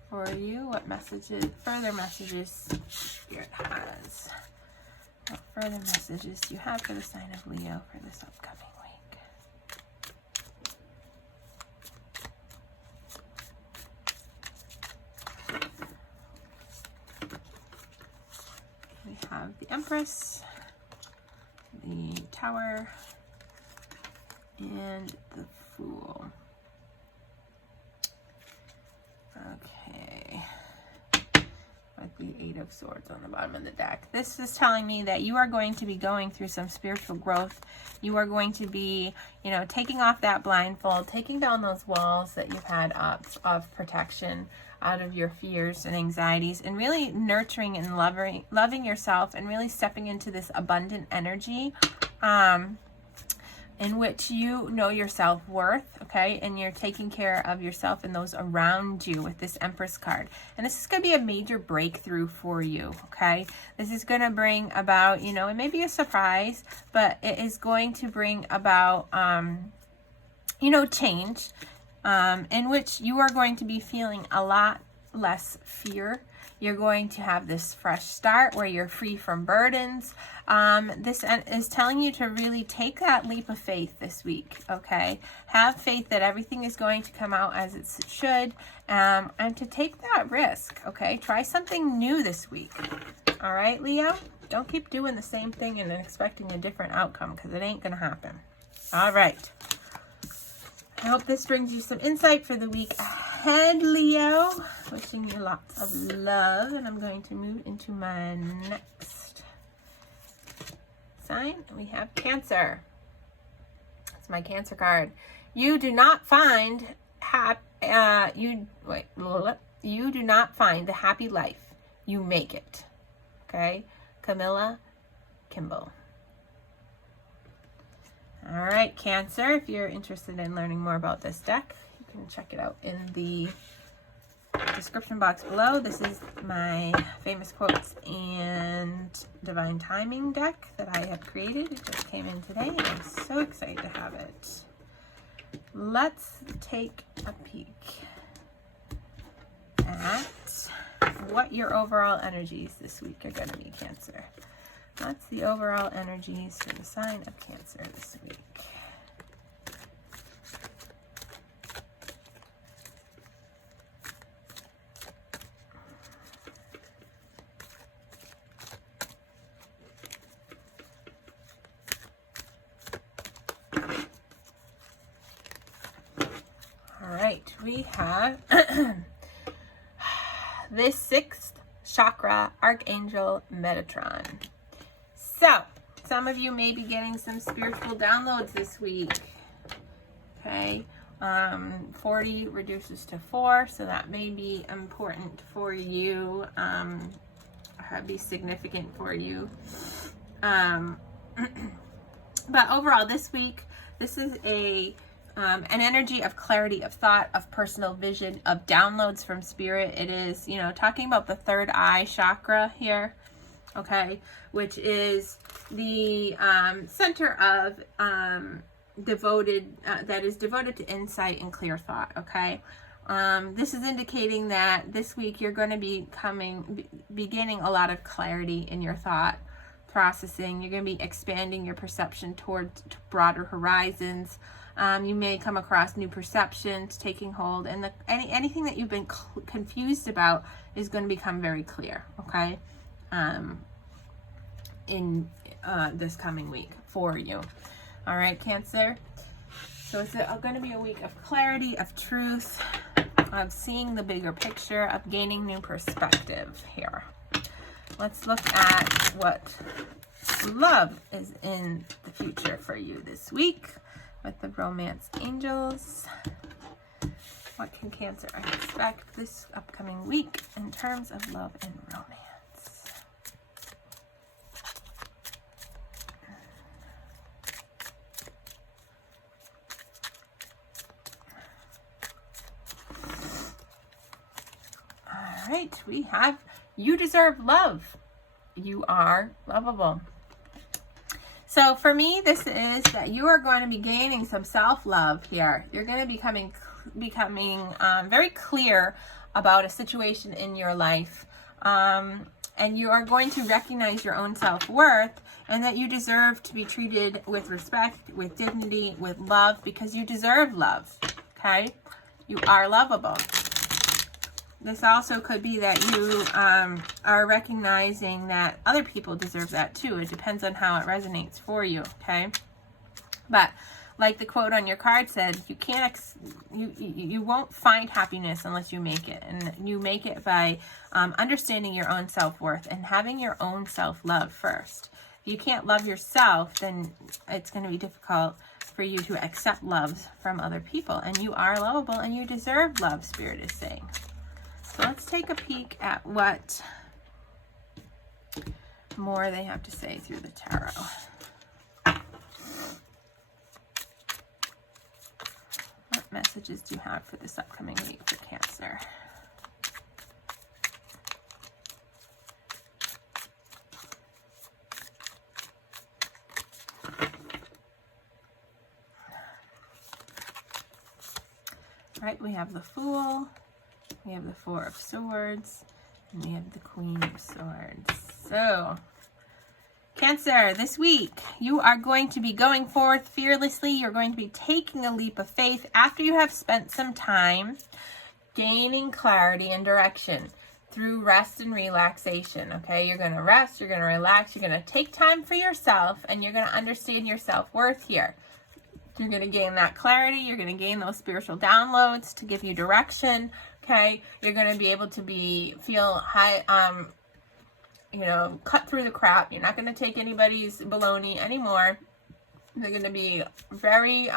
for you. What further messages Spirit has. What further messages do you have for the sign of Leo for this upcoming week? We have the Empress, the Tower, and the Fool. Okay. With the Eight of Swords on the bottom of the deck. This is telling me that you are going to be going through some spiritual growth. You are going to be, taking off that blindfold, taking down those walls that you've had up of protection out of your fears and anxieties, and really nurturing and loving yourself, and really stepping into this abundant energy in which you know your self-worth, okay? And you're taking care of yourself and those around you with this Empress card. And this is going to be a major breakthrough for you, okay? This is going to bring about, it may be a surprise, but it is going to bring about, change in which you are going to be feeling a lot less fear. You're going to have this fresh start where you're free from burdens. This is telling you to really take that leap of faith this week, okay? Have faith that everything is going to come out as it should, and to take that risk, okay? Try something new this week, all right, Leo? Don't keep doing the same thing and expecting a different outcome, because it ain't going to happen. All right. I hope this brings you some insight for the week ahead, Leo. Wishing you lots of love. And I'm going to move into my next sign. We have Cancer. That's my Cancer card. You do not find you do not find the happy life. You make it. Okay? Camilla Kimball. All right, Cancer, if you're interested in learning more about this deck, you can check it out in the description box below. This is my famous quotes and divine timing deck that I have created. It just came in today, and I'm so excited to have it. Let's take a peek at what your overall energies this week are going to be, Cancer. What's the overall energies for the sign of Cancer this week? All right, we have this 6th chakra, Archangel Metatron. So, some of you may be getting some spiritual downloads this week. Okay, 40 reduces to 4, so that may be important for you, be significant for you. But overall, this week, this is an energy of clarity, of thought, of personal vision, of downloads from spirit. It is, talking about the third eye chakra here. Okay, which is the center of that is devoted to insight and clear thought. Okay, this is indicating that this week you're going to be beginning a lot of clarity in your thought processing. You're going to be expanding your perception towards broader horizons. You may come across new perceptions taking hold, and anything that you've been confused about is going to become very clear. Okay. In this coming week for you. All right, Cancer. So it's going to be a week of clarity, of truth, of seeing the bigger picture, of gaining new perspective here. Let's look at what love is in the future for you this week with the romance angels. What can Cancer expect this upcoming week in terms of love and romance? All right, we have you deserve love. You are lovable. So for me, this is that you are going to be gaining some self-love here. You're going to be becoming very clear about a situation in your life. And you are going to recognize your own self-worth and that you deserve to be treated with respect, with dignity, with love, because you deserve love. Okay? You are lovable. This also could be that you are recognizing that other people deserve that too. It depends on how it resonates for you, okay? But like the quote on your card said, you can't, you won't find happiness unless you make it. And you make it by understanding your own self-worth and having your own self-love first. If you can't love yourself, then it's going to be difficult for you to accept love from other people. And you are lovable and you deserve love, Spirit is saying. So let's take a peek at what more they have to say through the tarot. What messages do you have for this upcoming week for Cancer? All right, we have the Fool. We have the Four of Swords, and we have the Queen of Swords. So, Cancer, this week, you are going to be going forth fearlessly. You're going to be taking a leap of faith after you have spent some time gaining clarity and direction through rest and relaxation, okay? You're going to rest, you're going to relax, you're going to take time for yourself, and you're going to understand your self-worth here. You're going to gain that clarity. You're going to gain those spiritual downloads to give you direction. Okay. You're going to be able to feel high, you know, cut through the crap. You're not going to take anybody's baloney anymore. They're going to be very,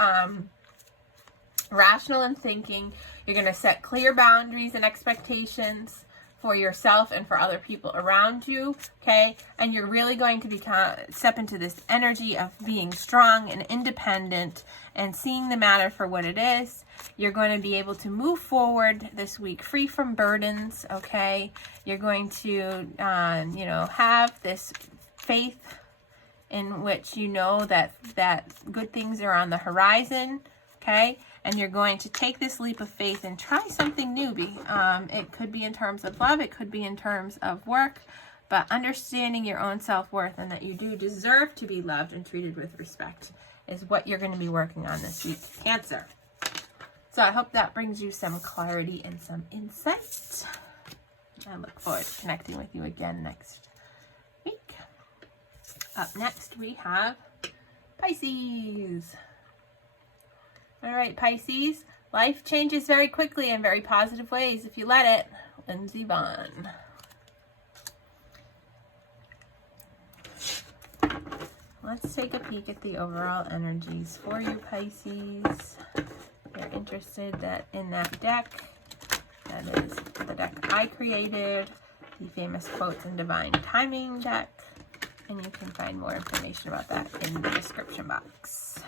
rational in thinking. You're going to set clear boundaries and expectations for yourself and for other people around you, okay? And you're really going to step into this energy of being strong and independent and seeing the matter for what it is. You're going to be able to move forward this week free from burdens, okay? You're going to, you know, have this faith in which you know that good things are on the horizon, okay? And you're going to take this leap of faith and try something new. It could be in terms of love. It could be in terms of work. But understanding your own self-worth and that you do deserve to be loved and treated with respect is what you're going to be working on this week, Cancer. So I hope that brings you some clarity and some insight. I look forward to connecting with you again next week. Up next, we have Pisces. All right, Pisces, life changes very quickly in very positive ways if you let it. Lindsay Vaughn. Let's take a peek at the overall energies for you, Pisces. If you're interested in that deck, that is the deck I created, the famous Quotes and Divine Timing deck, and you can find more information about that in the description box.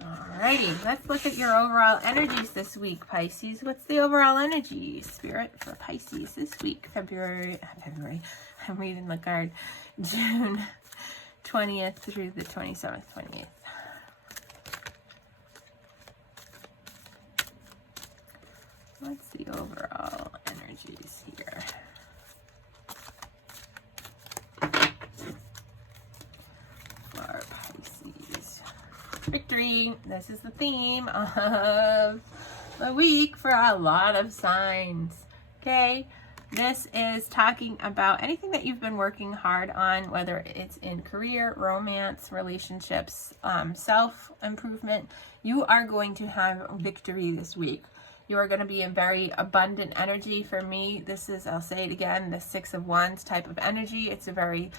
Alrighty, let's look at your overall energies this week, Pisces. What's the overall energy, Spirit, for Pisces this week? February, I'm reading the card, June 20th through the 27th, 28th. What's the overall energies here? For Pisces. Victory. This is the theme of the week for a lot of signs. Okay, this is talking about anything that you've been working hard on, whether it's in career, romance, relationships, self-improvement. You are going to have victory this week. You are going to be in very abundant energy. For me, this is, I'll say it again, the Six of Wands type of energy. It's a very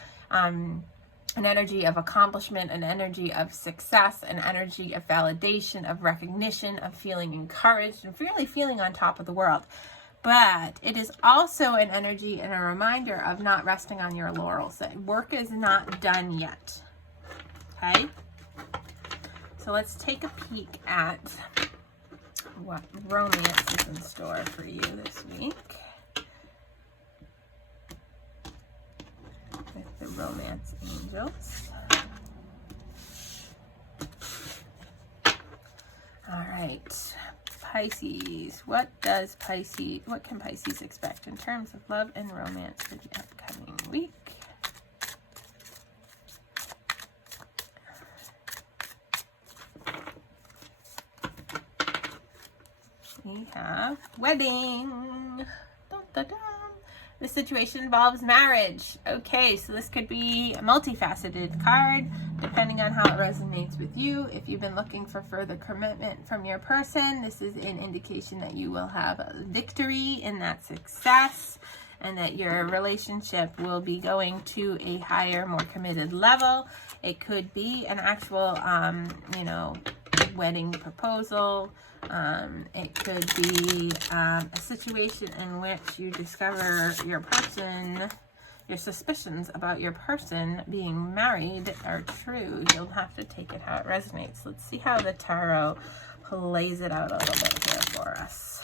an energy of accomplishment, an energy of success, an energy of validation, of recognition, of feeling encouraged, and really feeling on top of the world. But it is also an energy and a reminder of not resting on your laurels, that work is not done yet. Okay? So let's take a peek at what romance is in store for you this week. With the romance angels. All right, Pisces. What can Pisces expect in terms of love and romance for the upcoming week? We have wedding. Dun, dun, dun. This situation involves marriage. Okay, so this could be a multifaceted card, depending on how it resonates with you. If you've been looking for further commitment from your person, this is an indication that you will have a victory in that success and that your relationship will be going to a higher, more committed level. It could be an actual, wedding proposal. It could be a situation in which you discover your suspicions about your person being married are true. You'll have to take it how it resonates. Let's see how the tarot plays it out a little bit here for us.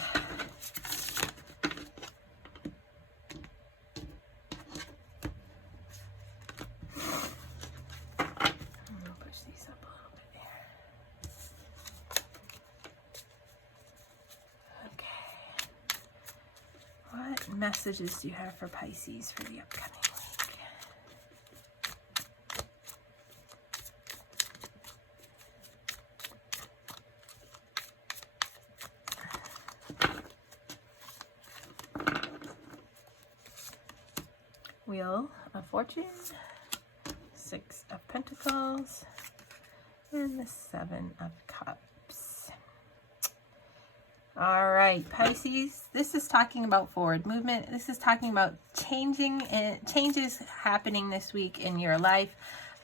Messages do you have for Pisces for the upcoming week? Wheel of Fortune, 6 of Pentacles, and the Seven of Cups. All right, Pisces, this is talking about forward movement. This is talking about changes happening this week in your life,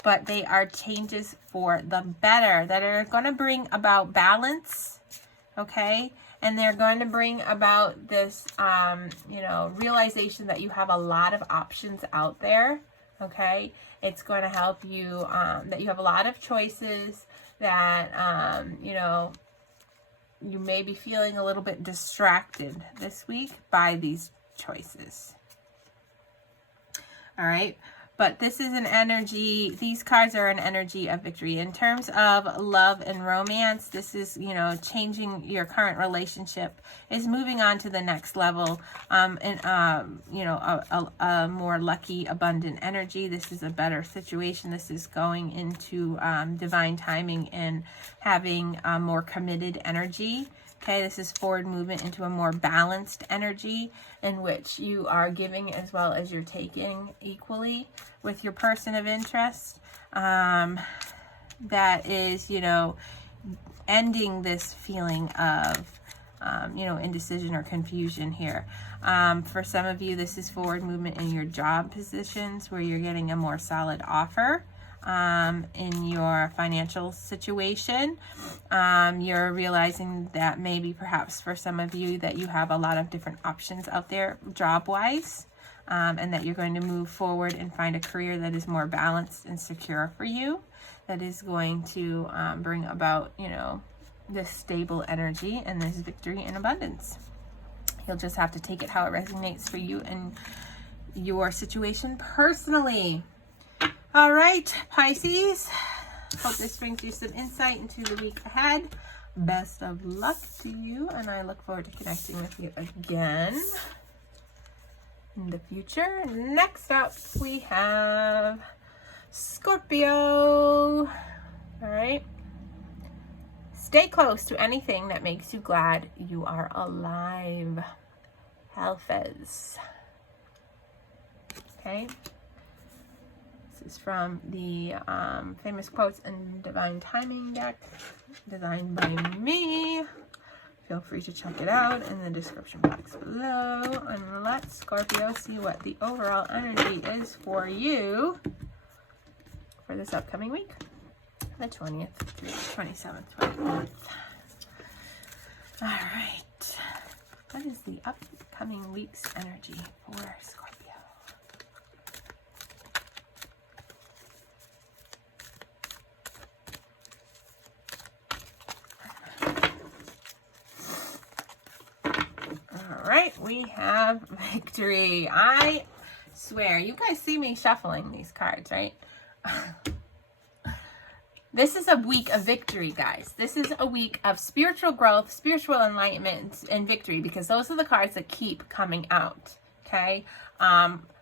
but they are changes for the better that are going to bring about balance, okay? And they're going to bring about this, you know, realization that you have a lot of options out there, okay? It's going to help you, that you have a lot of choices, that, you know, you may be feeling a little bit distracted this week by these choices. All right. But this is an energy, these cards are an energy of victory. In terms of love and romance, this is, you know, changing your current relationship, is moving on to the next level, and, you know, a more lucky, abundant energy. This is a better situation. This is going into divine timing and having a more committed energy. Okay, this is forward movement into a more balanced energy in which you are giving as well as you're taking equally with your person of interest. That is, you know, ending this feeling of, you know, indecision or confusion here. For some of you, this is forward movement in your job positions where you're getting a more solid offer. In your financial situation, you're realizing that maybe perhaps for some of you that you have a lot of different options out there job-wise, and that you're going to move forward and find a career that is more balanced and secure for you, that is going to bring about, you know, this stable energy and this victory and abundance. You'll just have to take it how it resonates for you and your situation personally. All right, Pisces, hope this brings you some insight into the week ahead. Best of luck to you, and I look forward to connecting with you again in the future. Next up, we have Scorpio. All right. Stay close to anything that makes you glad you are alive. Halfez. Okay. This is from the famous quotes and divine timing deck designed by me. Feel free to check it out in the description box below. And let Scorpio see what the overall energy is for you for this upcoming week, the 20th through the 27th, 29th. All right. What is the upcoming week's energy for Scorpio? We have victory. I swear, you guys see me shuffling these cards, right? This is a week of victory, guys. This is a week of spiritual growth, spiritual enlightenment, and victory, because those are the cards that keep coming out, okay?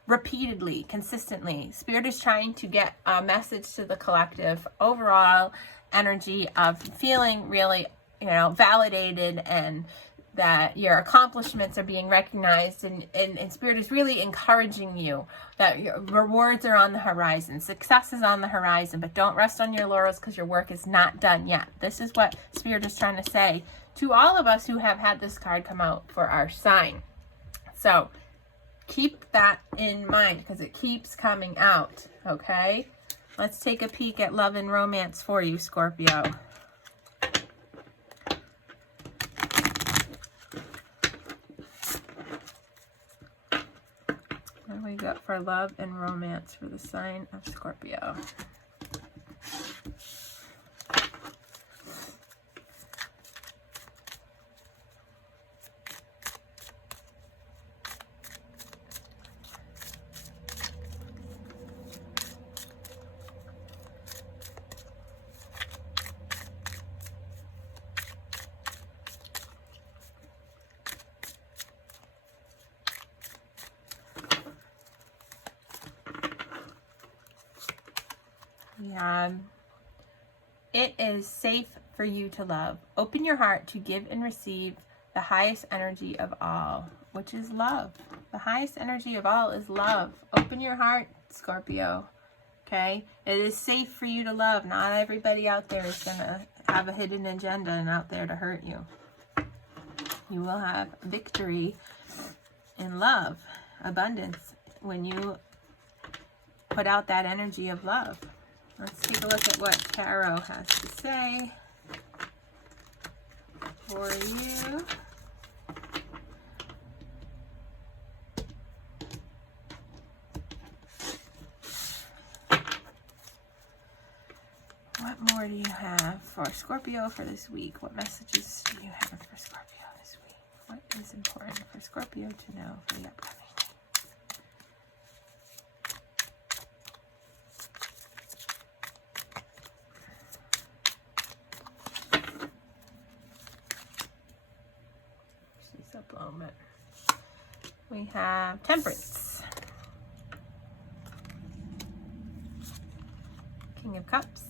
Repeatedly, consistently. Spirit is trying to get a message to the collective overall energy of feeling really, you know, validated, and that your accomplishments are being recognized, and Spirit is really encouraging you that your rewards are on the horizon, success is on the horizon, but don't rest on your laurels because your work is not done yet. This is what Spirit is trying to say to all of us who have had this card come out for our sign. So keep that in mind because it keeps coming out, okay? Let's take a peek at love and romance for you, Scorpio. We got for love and romance for the sign of Scorpio. It is safe for you to love. Open your heart to give and receive the highest energy of all, which is love. The highest energy of all is love. Open your heart, Scorpio, Okay? It is safe for you to love. Not everybody out there is going to have a hidden agenda and out there to hurt you. You will have victory in love, abundance, when you put out that energy of love. Let's take a look at what Tarot has to say for you. What more do you have for Scorpio for this week? What messages do you have for Scorpio this week? What is important for Scorpio to know for the upcoming week? She's up a little bit. We have Temperance, King of Cups,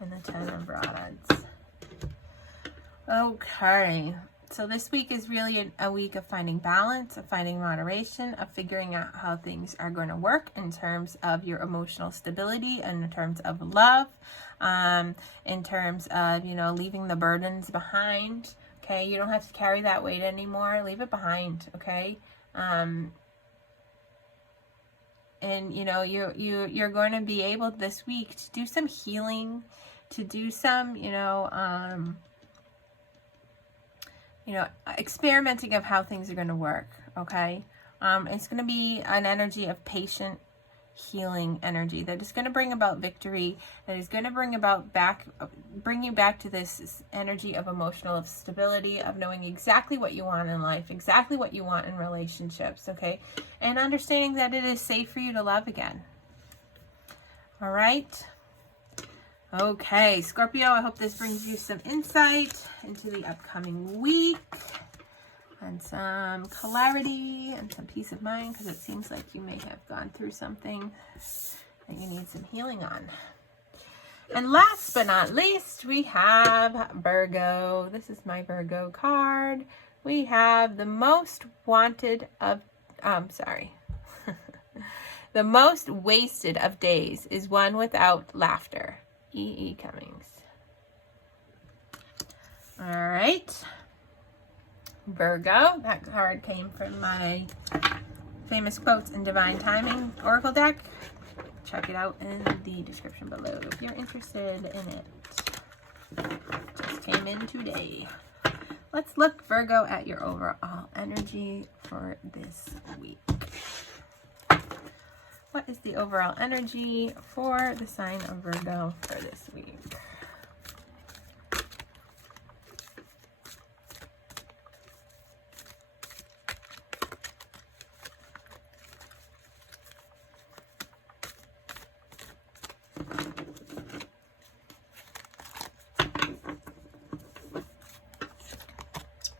and the 10 of Rods. Okay, so this week is really a week of finding balance, of finding moderation, of figuring out how things are going to work in terms of your emotional stability, and in terms of love, in terms of, you know, leaving the burdens behind. Okay, you don't have to carry that weight anymore. Leave it behind. Okay, and you know, you're going to be able this week to do some healing, to do some, you know, experimenting of how things are going to work. Okay, it's going to be an energy of patient healing energy that is going to bring about victory, that is going to bring you back to this energy of emotional stability, of knowing exactly what you want in life, exactly what you want in relationships. Okay, and understanding that it is safe for you to love again. All right. Okay, Scorpio, I hope this brings you some insight into the upcoming week and some clarity and some peace of mind, because it seems like you may have gone through something that you need some healing on. And last but not least, we have Virgo. This is my Virgo card. We have the most wanted of, the most wasted of days is one without laughter. E.E. Cummings. All right. Virgo, that card came from my Famous Quotes and Divine Timing Oracle deck. Check it out in the description below if you're interested in it. Just came in today. Let's look, Virgo, at your overall energy for this week. What is the overall energy for the sign of Virgo for this week?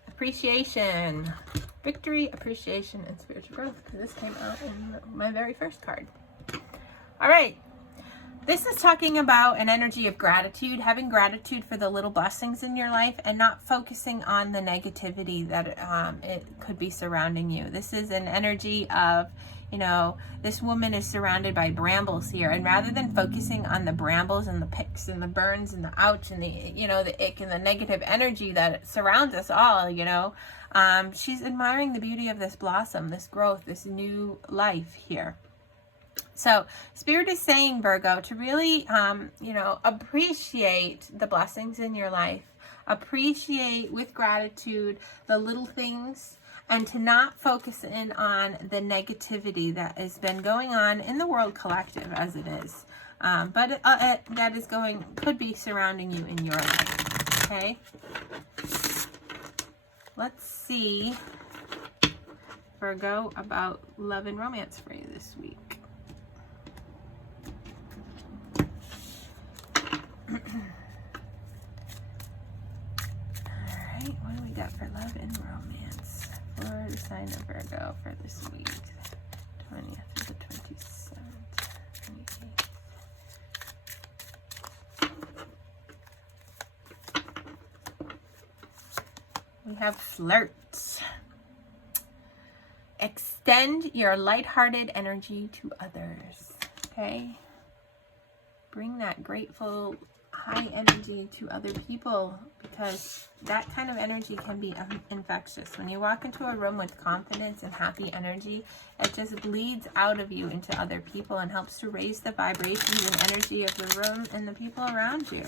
Appreciation, victory, appreciation, and spiritual growth, because this came out in my very first card. All right, this is talking about an energy of gratitude, having gratitude for the little blessings in your life and not focusing on the negativity that it could be surrounding you. This is an energy of, you know, this woman is surrounded by brambles here, and rather than focusing on the brambles and the picks and the burns and the ouch and the, you know, the ick and the negative energy that surrounds us all, you know, she's admiring the beauty of this blossom, this growth, this new life here. So Spirit is saying, Virgo, to really, you know, appreciate the blessings in your life, appreciate with gratitude the little things, and to not focus in on the negativity that has been going on in the world collective as it is. But that is could be surrounding you in your life. Okay. Let's see, Virgo, about love and romance for you this week. Alright, what do we got for love and romance for the sign of Virgo for this week? 20th to the 27th, 28th. We have flirts. extend your lighthearted energy to others. Okay? Bring that grateful, high energy to other people, because that kind of energy can be infectious. When you walk into a room with confidence and happy energy, it just bleeds out of you into other people and helps to raise the vibrations and energy of the room and the people around you.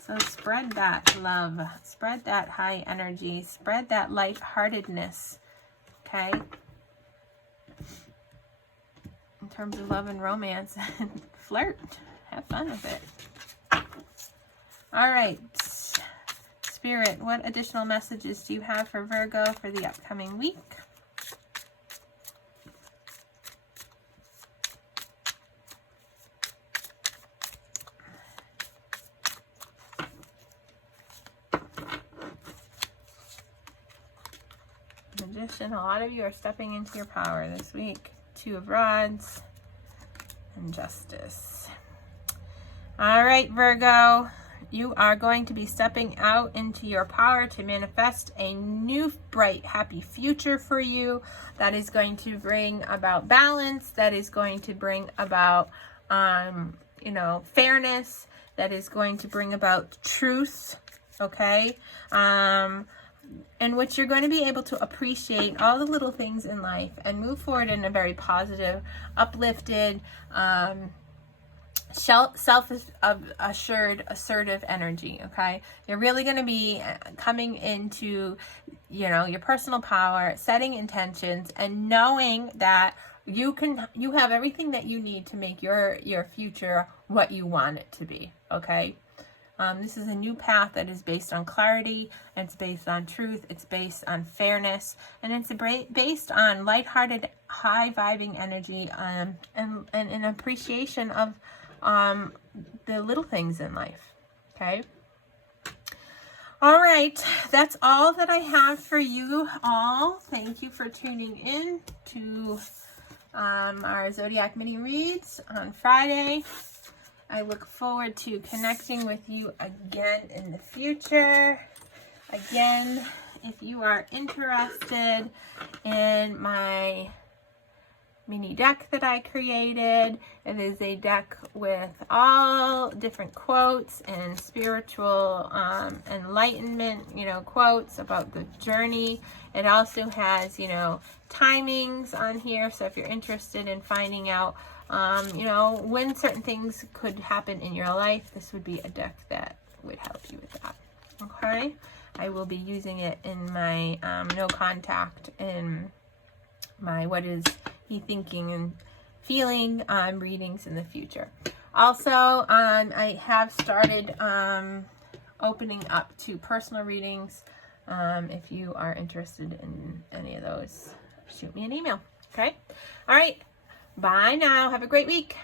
So spread that love, spread that high energy, spread that lightheartedness, okay? In terms of love and romance, flirt, have fun with it. All right, Spirit, what additional messages do you have for Virgo for the upcoming week? Magician, a lot of you are stepping into your power this week. Two of Rods and Justice. All right, Virgo, you are going to be stepping out into your power to manifest a new, bright, happy future for you that is going to bring about balance, that is going to bring about, fairness, that is going to bring about truth, okay? In which you're going to be able to appreciate all the little things in life and move forward in a very positive, uplifted, self-assured, assertive energy, okay? You're really going to be coming into, your personal power, setting intentions, and knowing that you have everything that you need to make your future what you want it to be, okay? This is a new path that is based on clarity, it's based on truth, it's based on fairness, and it's based on lighthearted, high-vibing energy, and an appreciation of the little things in life, okay? All right, that's all that I have for you all. Thank you for tuning in to our Zodiac mini reads on Friday. I look forward to connecting with you again in the future. Again, if you are interested in my mini deck that I created, it is a deck with all different quotes and spiritual enlightenment, quotes about the journey. It also has, timings on here. So if you're interested in finding out when certain things could happen in your life, this would be a deck that would help you with that. Okay, I will be using it in my no contact and my what is he thinking and feeling readings in the future. Also, I have started opening up to personal readings. If you are interested in any of those, shoot me an email. Okay, all right. Bye now. Have a great week.